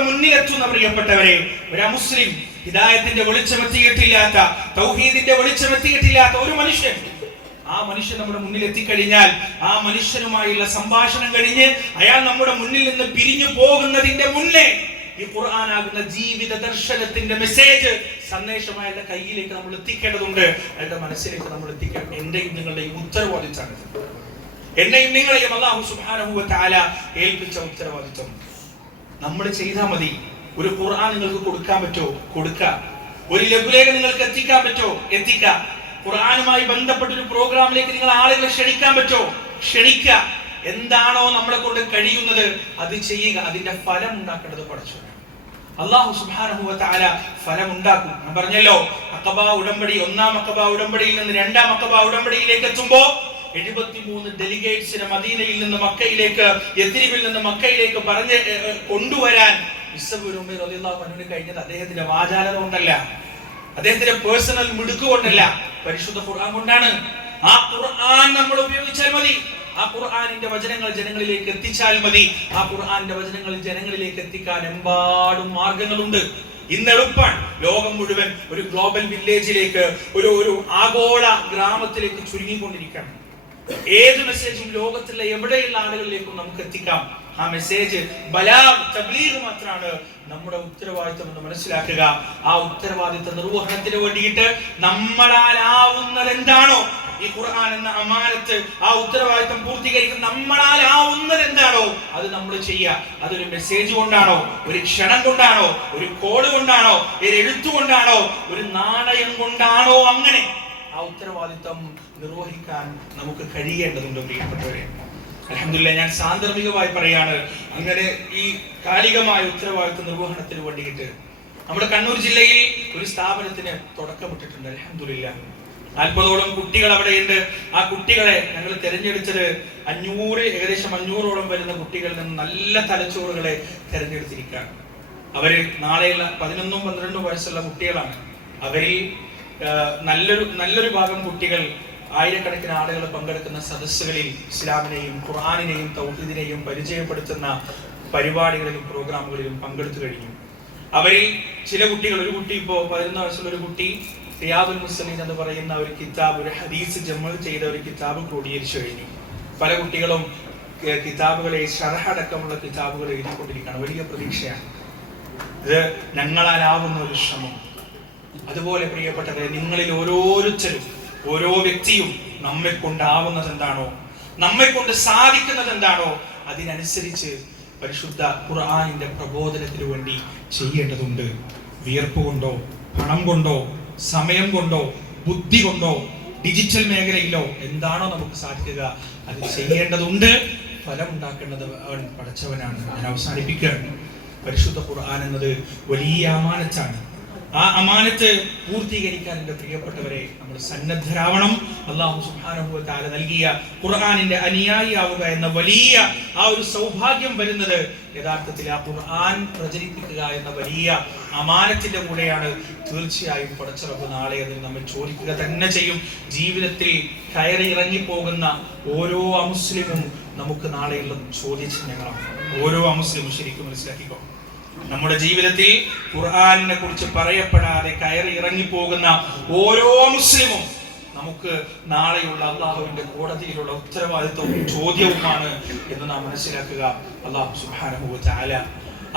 മുന്നിലെത്തുന്ന പ്രിയപ്പെട്ടവരെ, ഒരു മുസ്ലിം ഹിദായത്തിന്റെ വെളിച്ചമെത്തിയിട്ടില്ലാത്ത, തൗഹീദിന്റെ വെളിച്ചമെത്തിയിട്ടില്ലാത്ത ഒരു മനുഷ്യൻ, ആ മനുഷ്യൻ നമ്മുടെ മുന്നിൽ എത്തിക്കഴിഞ്ഞാൽ ആ മനുഷ്യനുമായുള്ള സംഭാഷണം കഴിഞ്ഞ് അയാൾ നമ്മുടെ മുന്നിൽ നിന്ന് പിരിഞ്ഞു പോകുന്നതിന്റെ മുന്നേ ഈ ഖുർആനാകുന്ന ജീവിത ദർശനത്തിന്റെ മെസ്സേജ്, സന്ദേശം അയാളുടെ കയ്യിലേക്ക് നമ്മൾ എത്തിക്കേണ്ടതുണ്ട്, അയാളുടെ മനസ്സിലേക്ക് നമ്മൾ എത്തിക്കണം. എന്റെയും നിങ്ങളുടെയും ഉത്തരവാദിത്തമാണ്. എന്നെയും നിങ്ങളെയും അല്ലാഹു സുബ്ഹാനഹു വ തആല ഏൽപ്പിച്ച ഉത്തരവാദിത്തം നമ്മൾ ചെയ്താൽ മതി. ഒരു ഖുർആൻ നിങ്ങൾക്ക് കൊടുക്കാൻ പറ്റോ? കൊടുക്കുക. ഒരു ലഘുലേഖ നിങ്ങൾക്ക് എത്തിക്കാൻ പറ്റോ? എത്തിക്കുക. ഖുർആനുമായി ബന്ധപ്പെട്ട ഒരു പ്രോഗ്രാമിലേക്ക് നിങ്ങൾ ആളുകളെ ക്ഷണിക്കാൻ പറ്റോ? ക്ഷണിക്കുക. എന്താണോ നമ്മളെ കൊണ്ട് കഴിയുന്നത് അത് ചെയ്യുക. അതിന്റെ ഫലം ഉണ്ടാക്കേണ്ടത് പടച്ചവനാണ്. അല്ലാഹു സുബ്ഹാനഹു വ തആല ഫലം ഉണ്ടാക്കും. ഞാൻ പറഞ്ഞല്ലോ, അഖബ ഉടമ്പടി, ഒന്നാം അഖബ ഉടമ്പടിയിൽ നിന്ന് രണ്ടാം അഖബ ഉടമ്പടിയിലേക്ക് എത്തുമ്പോൾ 73 ഡെലിഗേറ്റ്സിനെ മദീനയിൽ നിന്ന് മക്കയിലേക്ക്, യത്രിബിൽ നിന്ന് മക്കയിലേക്ക് പറഞ്ഞ് കൊണ്ടുവരാൻ ഇസ്സബുൽ ഉമൈർ റളിയല്ലാഹു അൻഹുവിന് കഴിഞ്ഞത് അദ്ദേഹത്തിന്റെ വാചാലത കൊണ്ടല്ല, അദ്ദേഹത്തിന്റെ പേഴ്സണൽ മിടുക്ക് കൊണ്ടല്ല, പരിശുദ്ധ ഖുർആൻ കൊണ്ടാണ്. ആ ഖുർആൻ നമ്മൾ ഉപയോഗിച്ചാൽ മതി. ആ ഖുർആനിന്റെ വചനങ്ങൾ ജനങ്ങളിലേക്ക് എത്തിച്ചാൽ മതി. ആ ഖുർആനിന്റെ വചനങ്ങൾ ജനങ്ങളിലേക്ക് എത്തിക്കാൻ എമ്പാടും മാർഗങ്ങളുണ്ട്. ഇന്ന് എളുപ്പമാണ്. ലോകം മുഴുവൻ ഒരു ഗ്ലോബൽ വില്ലേജിലേക്ക്, ഒരു ആഗോള ഗ്രാമത്തിലേക്ക് ചുരുങ്ങിക്കൊണ്ടിരിക്കുകയാണ്. ഏത് മെസ്സേജും ലോകത്തിലെ എവിടെയുള്ള ആളുകളിലേക്കും നമുക്ക് എത്തിക്കാം. ആ മെസ്സേജ് ബലാഗ്, തബ്ലീഗ് മാത്രമാണ് നമ്മുടെ ഉത്തരവാദിത്വം എന്ന് മനസ്സിലാക്കുക. ആ ഉത്തരവാദിത്വ നിർവഹണത്തിന് വേണ്ടിയിട്ട് നമ്മളാലാവുന്നത് എന്താണോ, ഈ ഖുർആൻ എന്ന അമാനത്ത്, ആ ഉത്തരവാദിത്വം പൂർത്തീകരിക്കുന്ന നമ്മളാലാവുന്നത് എന്താണോ അത് നമ്മൾ ചെയ്യുക. അതൊരു മെസ്സേജ് കൊണ്ടാണോ, ഒരു ക്ഷണം കൊണ്ടാണോ, ഒരു കോഡ് കൊണ്ടാണോ, ഒരു എഴുത്തുകൊണ്ടാണോ, ഒരു നാണയം കൊണ്ടാണോ, അങ്ങനെ ആ ഉത്തരവാദിത്വം നിർവഹിക്കാൻ നമുക്ക് കഴിയേണ്ടതുണ്ട് പ്രിയപ്പെട്ടവരെ. അൽഹംദുലില്ലാഹ്, ഞാൻ സാന്ദർഭികമായി പറയാണ്, അങ്ങനെ ഈ കാലികമായ ഉത്തരവാദിത്വ നിർവഹണത്തിന് വേണ്ടിയിട്ട് നമ്മുടെ കണ്ണൂർ ജില്ലയിൽ ഒരു സ്ഥാപനത്തിന് തുടക്കമിട്ടിട്ടുണ്ട്. അൽഹംദുലില്ലാഹ്, 40ഓളം കുട്ടികൾ അവിടെയുണ്ട്. ആ കുട്ടികളെ ഞങ്ങൾ തിരഞ്ഞെടുത്തത് ഏകദേശം 500ഓളം വരുന്ന കുട്ടികളിൽ നിന്ന് നല്ല തലച്ചോറുകളെ തിരഞ്ഞെടുത്തിരിക്കുകയാണ്. അവര് നാളെയുള്ള 11-12 വയസ്സുള്ള കുട്ടികളാണ്. അവരിൽ നല്ലൊരു ഭാഗം കുട്ടികൾ ആയിരക്കണക്കിന് ആളുകൾ പങ്കെടുക്കുന്ന സദസ്സുകളിൽ ഇസ്ലാമിനെയും ഖുർആനിനെയും തൗഹീദിനെയും പരിചയപ്പെടുത്തുന്ന പരിപാടികളിലും പ്രോഗ്രാമുകളിലും പങ്കെടുത്തു കഴിഞ്ഞു. അവരിൽ ചില കുട്ടികൾ, ഒരു കുട്ടി ഇപ്പോൾ 11 വയസ്സുള്ള ഒരു കുട്ടി റിയാദുൽ മുസ്ലിമീൻ എന്ന് പറയുന്ന ഒരു കിതാബ്, ഒരു ഹദീസ് ജമഅ് ചെയ്ത ഒരു കിതാബ് ക്രോഡീകരിച്ചു കഴിഞ്ഞു. പല കുട്ടികളും കിതാബുകളെ, ശറഹ് അടക്കമുള്ള കിതാബുകൾ എഴുതിക്കൊണ്ടിരിക്കുകയാണ്. വലിയ പ്രതീക്ഷയാണ്. ഇത് ഞങ്ങളാലാവുന്ന ഒരു ശ്രമം. അതുപോലെ പ്രിയപ്പെട്ടവരെ, നിങ്ങളിൽ ഓരോരുത്തരും, ഓരോ വ്യക്തിയും നമ്മെ കൊണ്ടാവുന്നത് എന്താണോ, നമ്മെ കൊണ്ട് സാധിക്കുന്നത് എന്താണോ അതിനനുസരിച്ച് പരിശുദ്ധ ഖുർആനിന്റെ പ്രബോധനത്തിന് വേണ്ടി ചെയ്യേണ്ടതുണ്ട്. വിയർപ്പ് കൊണ്ടോ, പണം കൊണ്ടോ, സമയം കൊണ്ടോ, ബുദ്ധി കൊണ്ടോ, ഡിജിറ്റൽ മേഖലയിലോ എന്താണോ നമുക്ക് സാധിക്കുക അത് ചെയ്യേണ്ടതുണ്ട്. ഫലം ഉണ്ടാക്കേണ്ടത് അവൻ പടച്ചവനാണ്. ഞാൻ അവസാനിപ്പിക്കുകയാണ്. പരിശുദ്ധ ഖുർആൻ എന്നത് വലിയ അമാനത്താണ്. ആ അമാനത്ത് പൂർത്തീകരിക്കാൻ എൻ്റെ പ്രിയപ്പെട്ടവരെ നമ്മൾ സന്നദ്ധരാവണം. അല്ലാഹു സുബ്ഹാനഹു വ തആല നൽകിയ ഖുർആനിന്റെ അനുയായിയാവുക എന്ന വലിയ ആ ഒരു സൗഭാഗ്യം വരുന്നത് യഥാർത്ഥത്തിൽ ആ ഖുർആൻ പ്രചരിപ്പിക്കുക എന്ന വലിയ അമാനത്തിന്റെ കൂടെയാണ്. തീർച്ചയായും പടച്ച റബ്ബ് നാളെ അതിൽ നമ്മെ ചോദിക്കുക തന്നെ ചെയ്യും. ജീവിതത്തിൽ കയറി ഇറങ്ങിപ്പോകുന്ന ഓരോ അമുസ്ലിമും നമുക്ക് നാളെയുള്ള ചോദ്യചിഹ്നങ്ങളാണ്. ഓരോ അമുസ്ലിമും ശരിക്കും മനസ്സിലാക്കിക്കോ, നമ്മുടെ ജീവിതത്തിൽ ഖുർആനിനെ കുറിച്ച് പറയപ്പെടാതെ കയറി ഇറങ്ങിപ്പോകുന്ന ഓരോ മുസ്ലിമും നമുക്ക് നാളെയുള്ള അള്ളാഹുവിന്റെ കോടതിയിലുള്ള ഉത്തരവാദിത്വവും ചോദ്യവുമാണ് എന്ന് നാം മനസ്സിലാക്കുക. അല്ലാഹു സുബ്ഹാനഹു വ തആല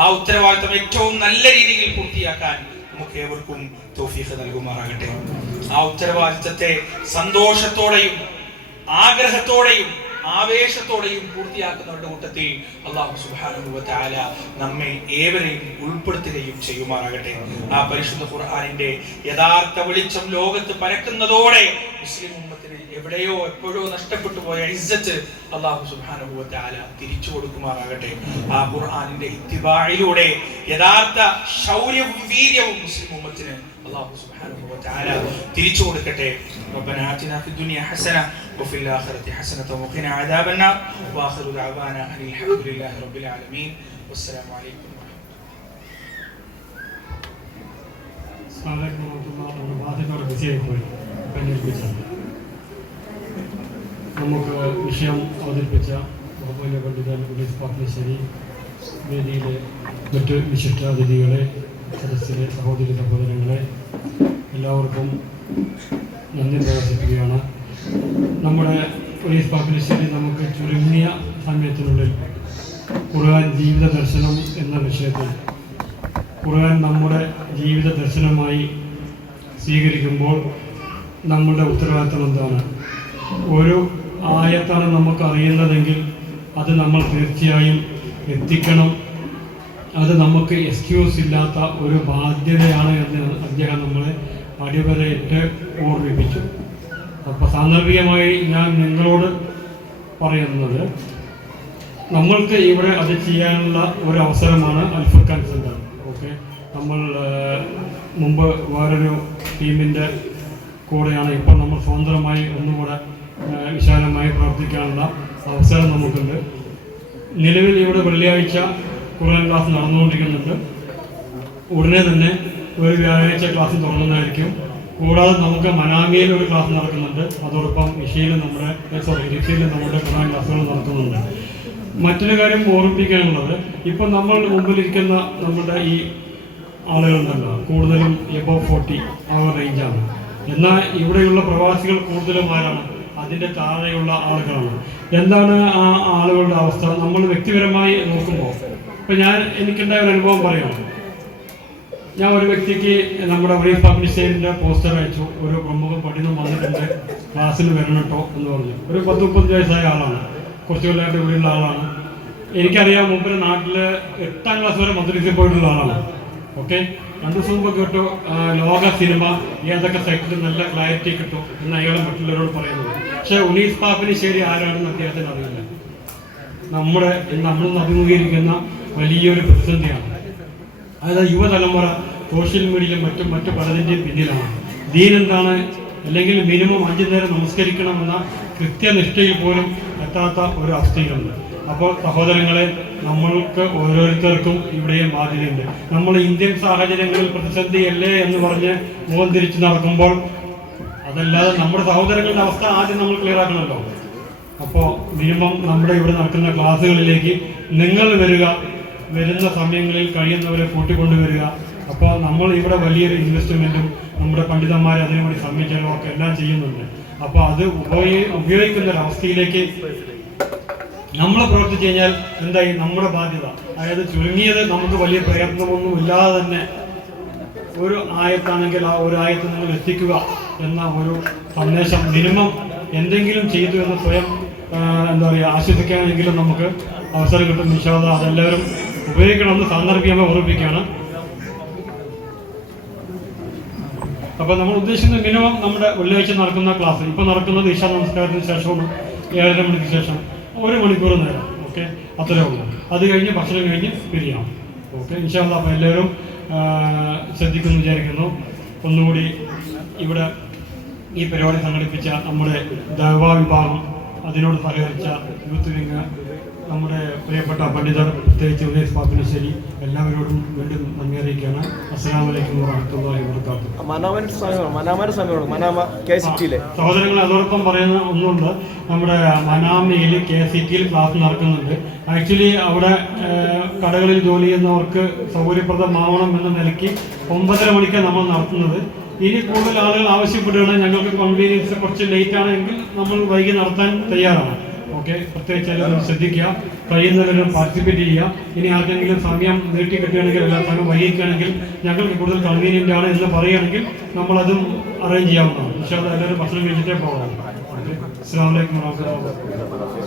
ആ ഉത്തരവാദിത്വം ഏറ്റവും നല്ല രീതിയിൽ പൂർത്തിയാക്കാൻ നമുക്ക് ഏവർക്കും തൗഫീഖ് നൽകുമാറാകട്ടെ. ആ ഉത്തരവാദിത്തത്തെ സന്തോഷത്തോടെയും ആഗ്രഹത്തോടെയും ആവേശത്തോടെയും പൂർത്തിയാക്കുന്നവരുടെ കൂട്ടത്തിൽ അല്ലാഹു സുബ്ഹാനഹു വ തആല നമ്മെ ഏവരെയും ഉൾപ്പെടുത്തുകയും ചെയ്യുമാറാകട്ടെ. ആ പരിശുദ്ധ ഖുർആനിന്റെ യഥാർത്ഥ വെളിച്ചം ലോകത്ത് പരക്കുന്നതോടെ മുസ്ലിം ഉമ്മത്തിന് എവിടെയോ എപ്പോഴോ നഷ്ടപ്പെട്ടു പോയ ഇസ്സത്ത് അല്ലാഹു സുബ്ഹാനഹു വ തആല തിരിച്ചു കൊടുക്കുമാറാകട്ടെ. ആ ഖുർആനിന്റെ ഇത്തിബാഇലൂടെ യഥാർത്ഥ ശൗര്യവും വീര്യവും മുസ്ലിം ഉമ്മത്തിന് അല്ലാഹു സുബ്ഹാനഹു വ തആല തിരിച്ചു കൊടുക്കട്ടെ. റബ്ബനാ ആതിനാ ഫിദ്ദുനിയ ഹസന وفي الآخرة حسنة وقنا عذاب النار وآخر دعوانا أن الحمد لله رب العالمين والسلام عليكم. നമുക്ക് വിഷയം അവതരിപ്പിച്ച ബഹുമാന്യ പണ്ഡിതൻ ഉനൈസ് പാപ്പിനിശ്ശേരി, വേദിയിലെ മറ്റ് വിശിഷ്ടാതിഥികളെ, സദസ്സിലെ സഹോദരി സഹോദരങ്ങളെ, എല്ലാവർക്കും നന്ദി പ്രകടിപ്പിക്കുകയാണ്. നമ്മുടെ ഉനൈസ് പാപ്പിനിശ്ശേരി നമുക്ക് ചുരുങ്ങിയ സമയത്തിനുള്ളിൽ ഖുർആൻ ജീവിത ദർശനം എന്ന വിഷയത്തിൽ ഖുർആൻ നമ്മുടെ ജീവിത ദർശനമായി സ്വീകരിക്കുമ്പോൾ നമ്മുടെ ഉത്തരവാദിത്തം എന്താണ്? ഒരു ആയത്താണ് നമുക്ക് അറിയുന്നതെങ്കിൽ അത് നമ്മൾ തീർച്ചയായും എത്തിക്കണം. അത് നമുക്ക് എക്സ്ക്യൂസ് ഇല്ലാത്ത ഒരു ബാധ്യതയാണ് എന്ന് അദ്ദേഹം നമ്മളെ അടിവരയിട്ട് ഓർമ്മിപ്പിച്ചു. അപ്പോൾ സാന്ദർഭികമായി ഞാൻ നിങ്ങളോട് പറയുന്നത്, നമ്മൾക്ക് ഇവിടെ അത് ചെയ്യാനുള്ള ഒരു അവസരമാണ് അൽ ഫുർഖാൻ സെൻ്റർ. ഓക്കെ, നമ്മൾ മുമ്പ് വേറൊരു ടീമിൻ്റെ കൂടെയാണ്, ഇപ്പോൾ നമ്മൾ സ്വതന്ത്രമായി ഒന്നുകൂടെ വിശാലമായി പ്രവർത്തിക്കാനുള്ള അവസരം നമുക്കുണ്ട്. നിലവിൽ ഇവിടെ വെള്ളിയാഴ്ച ഖുർആൻ ക്ലാസ് നടന്നുകൊണ്ടിരിക്കുന്നുണ്ട്. ഉടനെ തന്നെ ഒരു വ്യാഴാഴ്ച ക്ലാസ് തുടങ്ങുന്നതായിരിക്കും. കൂടാതെ നമുക്ക് മനാമിയിൽ ഒരു ക്ലാസ് നടക്കുന്നുണ്ട്. അതോടൊപ്പം ഇഷയിലും ഇരിഫയിലും നമ്മുടെ ഖുർആൻ ക്ലാസ്സുകൾ നടത്തുന്നുണ്ട്. മറ്റൊരു കാര്യം ഓർമ്മിപ്പിക്കാനുള്ളത്, ഇപ്പം നമ്മൾ മുമ്പിലിരിക്കുന്ന നമ്മുടെ ഈ ആളുകളുണ്ടല്ലോ, കൂടുതലും എബോവ് 40 ആ റേഞ്ചാണ്. എന്നാൽ ഇവിടെയുള്ള പ്രവാസികൾ കൂടുതലും ആരാണ്? അതിൻ്റെ താഴെയുള്ള ആളുകളാണ്. എന്താണ് ആ ആളുകളുടെ അവസ്ഥ? നമ്മൾ വ്യക്തിപരമായി നോക്കുമ്പോൾ ഇപ്പം എനിക്കുണ്ടായ ഒരു അനുഭവം പറയാം. ഞാൻ ഒരു വ്യക്തിക്ക് നമ്മുടെ ഉനൈസ് പാപ്പിനിശ്ശേരിൻ്റെ പോസ്റ്റർ അയച്ചു. ഒരു പ്രമുഖ പഠനം വന്നിട്ടുണ്ട്, ക്ലാസ്സിൽ വരണം കേട്ടോ എന്ന് പറഞ്ഞു. ഒരു 10-30 വയസ്സായ ആളാണ്, കുറച്ച് കൊല്ലമായിട്ട് ഇവിടെയുള്ള ആളാണ്. എനിക്കറിയാം, മുമ്പ് നാട്ടിൽ 8ാം ക്ലാസ് വരെ മദ്രസയിൽ പോയിട്ടുള്ള ആളാണ്. ഓക്കെ, 2 ദിവസം മുമ്പ് കേട്ടു ലോക സിനിമ ഏതൊക്കെ സെക്ടറിൽ നല്ല ക്ലാരിറ്റി കിട്ടും എന്ന് അയാൾ മറ്റുള്ളവരോട് പറയുന്നത്. പക്ഷേ ഉനൈസ് പാപ്പിനിശ്ശേരി ആരാണെന്ന് അദ്ദേഹത്തിന് അറിയില്ല. നമ്മൾ അഭിമുഖീകരിക്കുന്ന വലിയൊരു പ്രതിസന്ധിയാണ്. അതായത് യുവതലമുറ സോഷ്യൽ മീഡിയയിലും മറ്റു പലതിൻ്റെയും പിന്നിലാണ്. ദീൻ എന്താണ്, അല്ലെങ്കിൽ മിനിമം 5 നേരം നമസ്കരിക്കണമെന്ന കൃത്യനിഷ്ഠയിൽ പോലും എത്താത്ത ഒരു അവസ്ഥയുണ്ട്. അപ്പോൾ സഹോദരങ്ങളെ, നമ്മൾക്ക് ഓരോരുത്തർക്കും ഇവിടെയും ബാധ്യതയുണ്ട്. നമ്മൾ ഇന്ത്യൻ സാഹചര്യങ്ങളിൽ പ്രതിസന്ധിയല്ലേ എന്ന് പറഞ്ഞ് മുഖം തിരിച്ച് നടക്കുമ്പോൾ, അതല്ലാതെ നമ്മുടെ സഹോദരങ്ങളുടെ അവസ്ഥ ആദ്യം നമ്മൾ ക്ലിയർ ആക്കണമല്ലോ. അപ്പോൾ മിനിമം നമ്മുടെ ഇവിടെ നടക്കുന്ന ക്ലാസ്സുകളിലേക്ക് നിങ്ങൾ വരുന്ന സമയങ്ങളിൽ കഴിയുന്നവരെ കൂട്ടിക്കൊണ്ടുവരിക. അപ്പോൾ നമ്മൾ ഇവിടെ വലിയൊരു ഇൻവെസ്റ്റ്മെൻറ്റും നമ്മുടെ പണ്ഡിതന്മാരെ അതിനുവേണ്ടി സമ്മതിച്ചാലും ഒക്കെ എല്ലാം ചെയ്യുന്നുണ്ട്. അപ്പോൾ അത് ഉപയോഗിക്കുന്ന ഒരവസ്ഥയിലേക്ക് നമ്മൾ പ്രവർത്തിച്ചു കഴിഞ്ഞാൽ എന്തായി? നമ്മുടെ ബാധ്യത, അതായത് ചുരുങ്ങിയത് നമുക്ക് വലിയ പ്രയത്നമൊന്നും ഇല്ലാതെ തന്നെ ഒരു ആയത്താണെങ്കിൽ ആ ഒരു ആയത്ത് നിങ്ങൾ എത്തിക്കുക എന്ന ഒരു സന്ദേശം മിനിമം എന്തെങ്കിലും ചെയ്തു എന്ന് സ്വയം ആശ്വസിക്കാനെങ്കിലും നമുക്ക് അവസരം കിട്ടും. ഇൻഷാ അല്ലാഹ് അതെല്ലാവരും ഉപയോഗിക്കണമെന്ന് സാന്ദർഭികമായി ഓർമ്മിപ്പിക്കുകയാണ്. അപ്പോൾ നമ്മൾ ഉദ്ദേശിക്കുന്നത് മിനിമം നമ്മുടെ വെള്ളിയാഴ്ച നടക്കുന്ന ക്ലാസ്, ഇപ്പോൾ നടക്കുന്നത് ഇശാ നമസ്കാരത്തിന് ശേഷമാണ്, 7:30 മണിക്ക് ശേഷം 1 മണിക്കൂർ നേരം. ഓക്കെ, അത്രേ ഉള്ളൂ. അത് കഴിഞ്ഞ് ഭക്ഷണം കഴിഞ്ഞ് പിരിയാം. ഓക്കെ, ഇൻഷാ അല്ലാഹ്. അപ്പോൾ എല്ലാവരും ശ്രദ്ധിക്കുമെന്ന് വിചാരിക്കുന്നു. ഒന്നുകൂടി ഇവിടെ ഈ പരിപാടി സംഘടിപ്പിച്ച നമ്മുടെ ദഅ്വാ വിഭാഗം, അതിനോട് സഹകരിച്ച യൂത്ത് വിങ്, നമ്മുടെ പ്രിയപ്പെട്ട പണ്ഡിതർ, പ്രത്യേകിച്ച് ഉനൈസ് പാപ്പിനിശ്ശേരി, എല്ലാവരോടും വീണ്ടും നന്ദി അറിയിക്കുകയാണ്. അസ്സലാമു അലൈക്കും വറഹ്മത്തുള്ളാഹി വബറകാതുഹു. സഹോദരങ്ങൾ, അതോടൊപ്പം പറയുന്ന ഒന്നുണ്ട്, നമ്മുടെ മനാമയിൽ KCTയിൽ ക്ലാസ് നടക്കുന്നുണ്ട്. ആക്ച്വലി അവിടെ കടകളിൽ ജോലി ചെയ്യുന്നവർക്ക് സൗകര്യപ്രദമാവണം എന്ന നിലയ്ക്ക് 9:30 മണിക്കാണ് നമ്മൾ നടത്തുന്നത്. ഇനി കൂടുതൽ ആളുകൾ ആവശ്യപ്പെടുകയാണെങ്കിൽ, ഞങ്ങൾക്ക് കൺവീനിയൻസ് കുറച്ച് ലേറ്റ് ആണെങ്കിൽ നമ്മൾ വൈകി നടത്താൻ തയ്യാറാണ്. ഓക്കെ, പ്രത്യേകിച്ച് എല്ലാവരും ശ്രദ്ധിക്കുക, കഴിയുന്നവരും പാർട്ടിസിപ്പേറ്റ് ചെയ്യുക. ഇനി ആർക്കെങ്കിലും സമയം നീട്ടി കിട്ടുകയാണെങ്കിൽ, എല്ലാ സമയം വൈകിക്കുകയാണെങ്കിൽ ഞങ്ങൾക്ക് കൂടുതൽ കൺവീനിയൻ്റ് ആണ് എന്ന് പറയുകയാണെങ്കിൽ നമ്മളതും അറേഞ്ച് ചെയ്യാവുന്നതാണ്. പക്ഷേ അത് എല്ലാവരും ഭക്ഷണം കഴിച്ചിട്ടേ പോകാം. അസ്സലാമു അലൈക്കും വറഹ്മത്തുള്ളാഹി വബറകാതുഹു.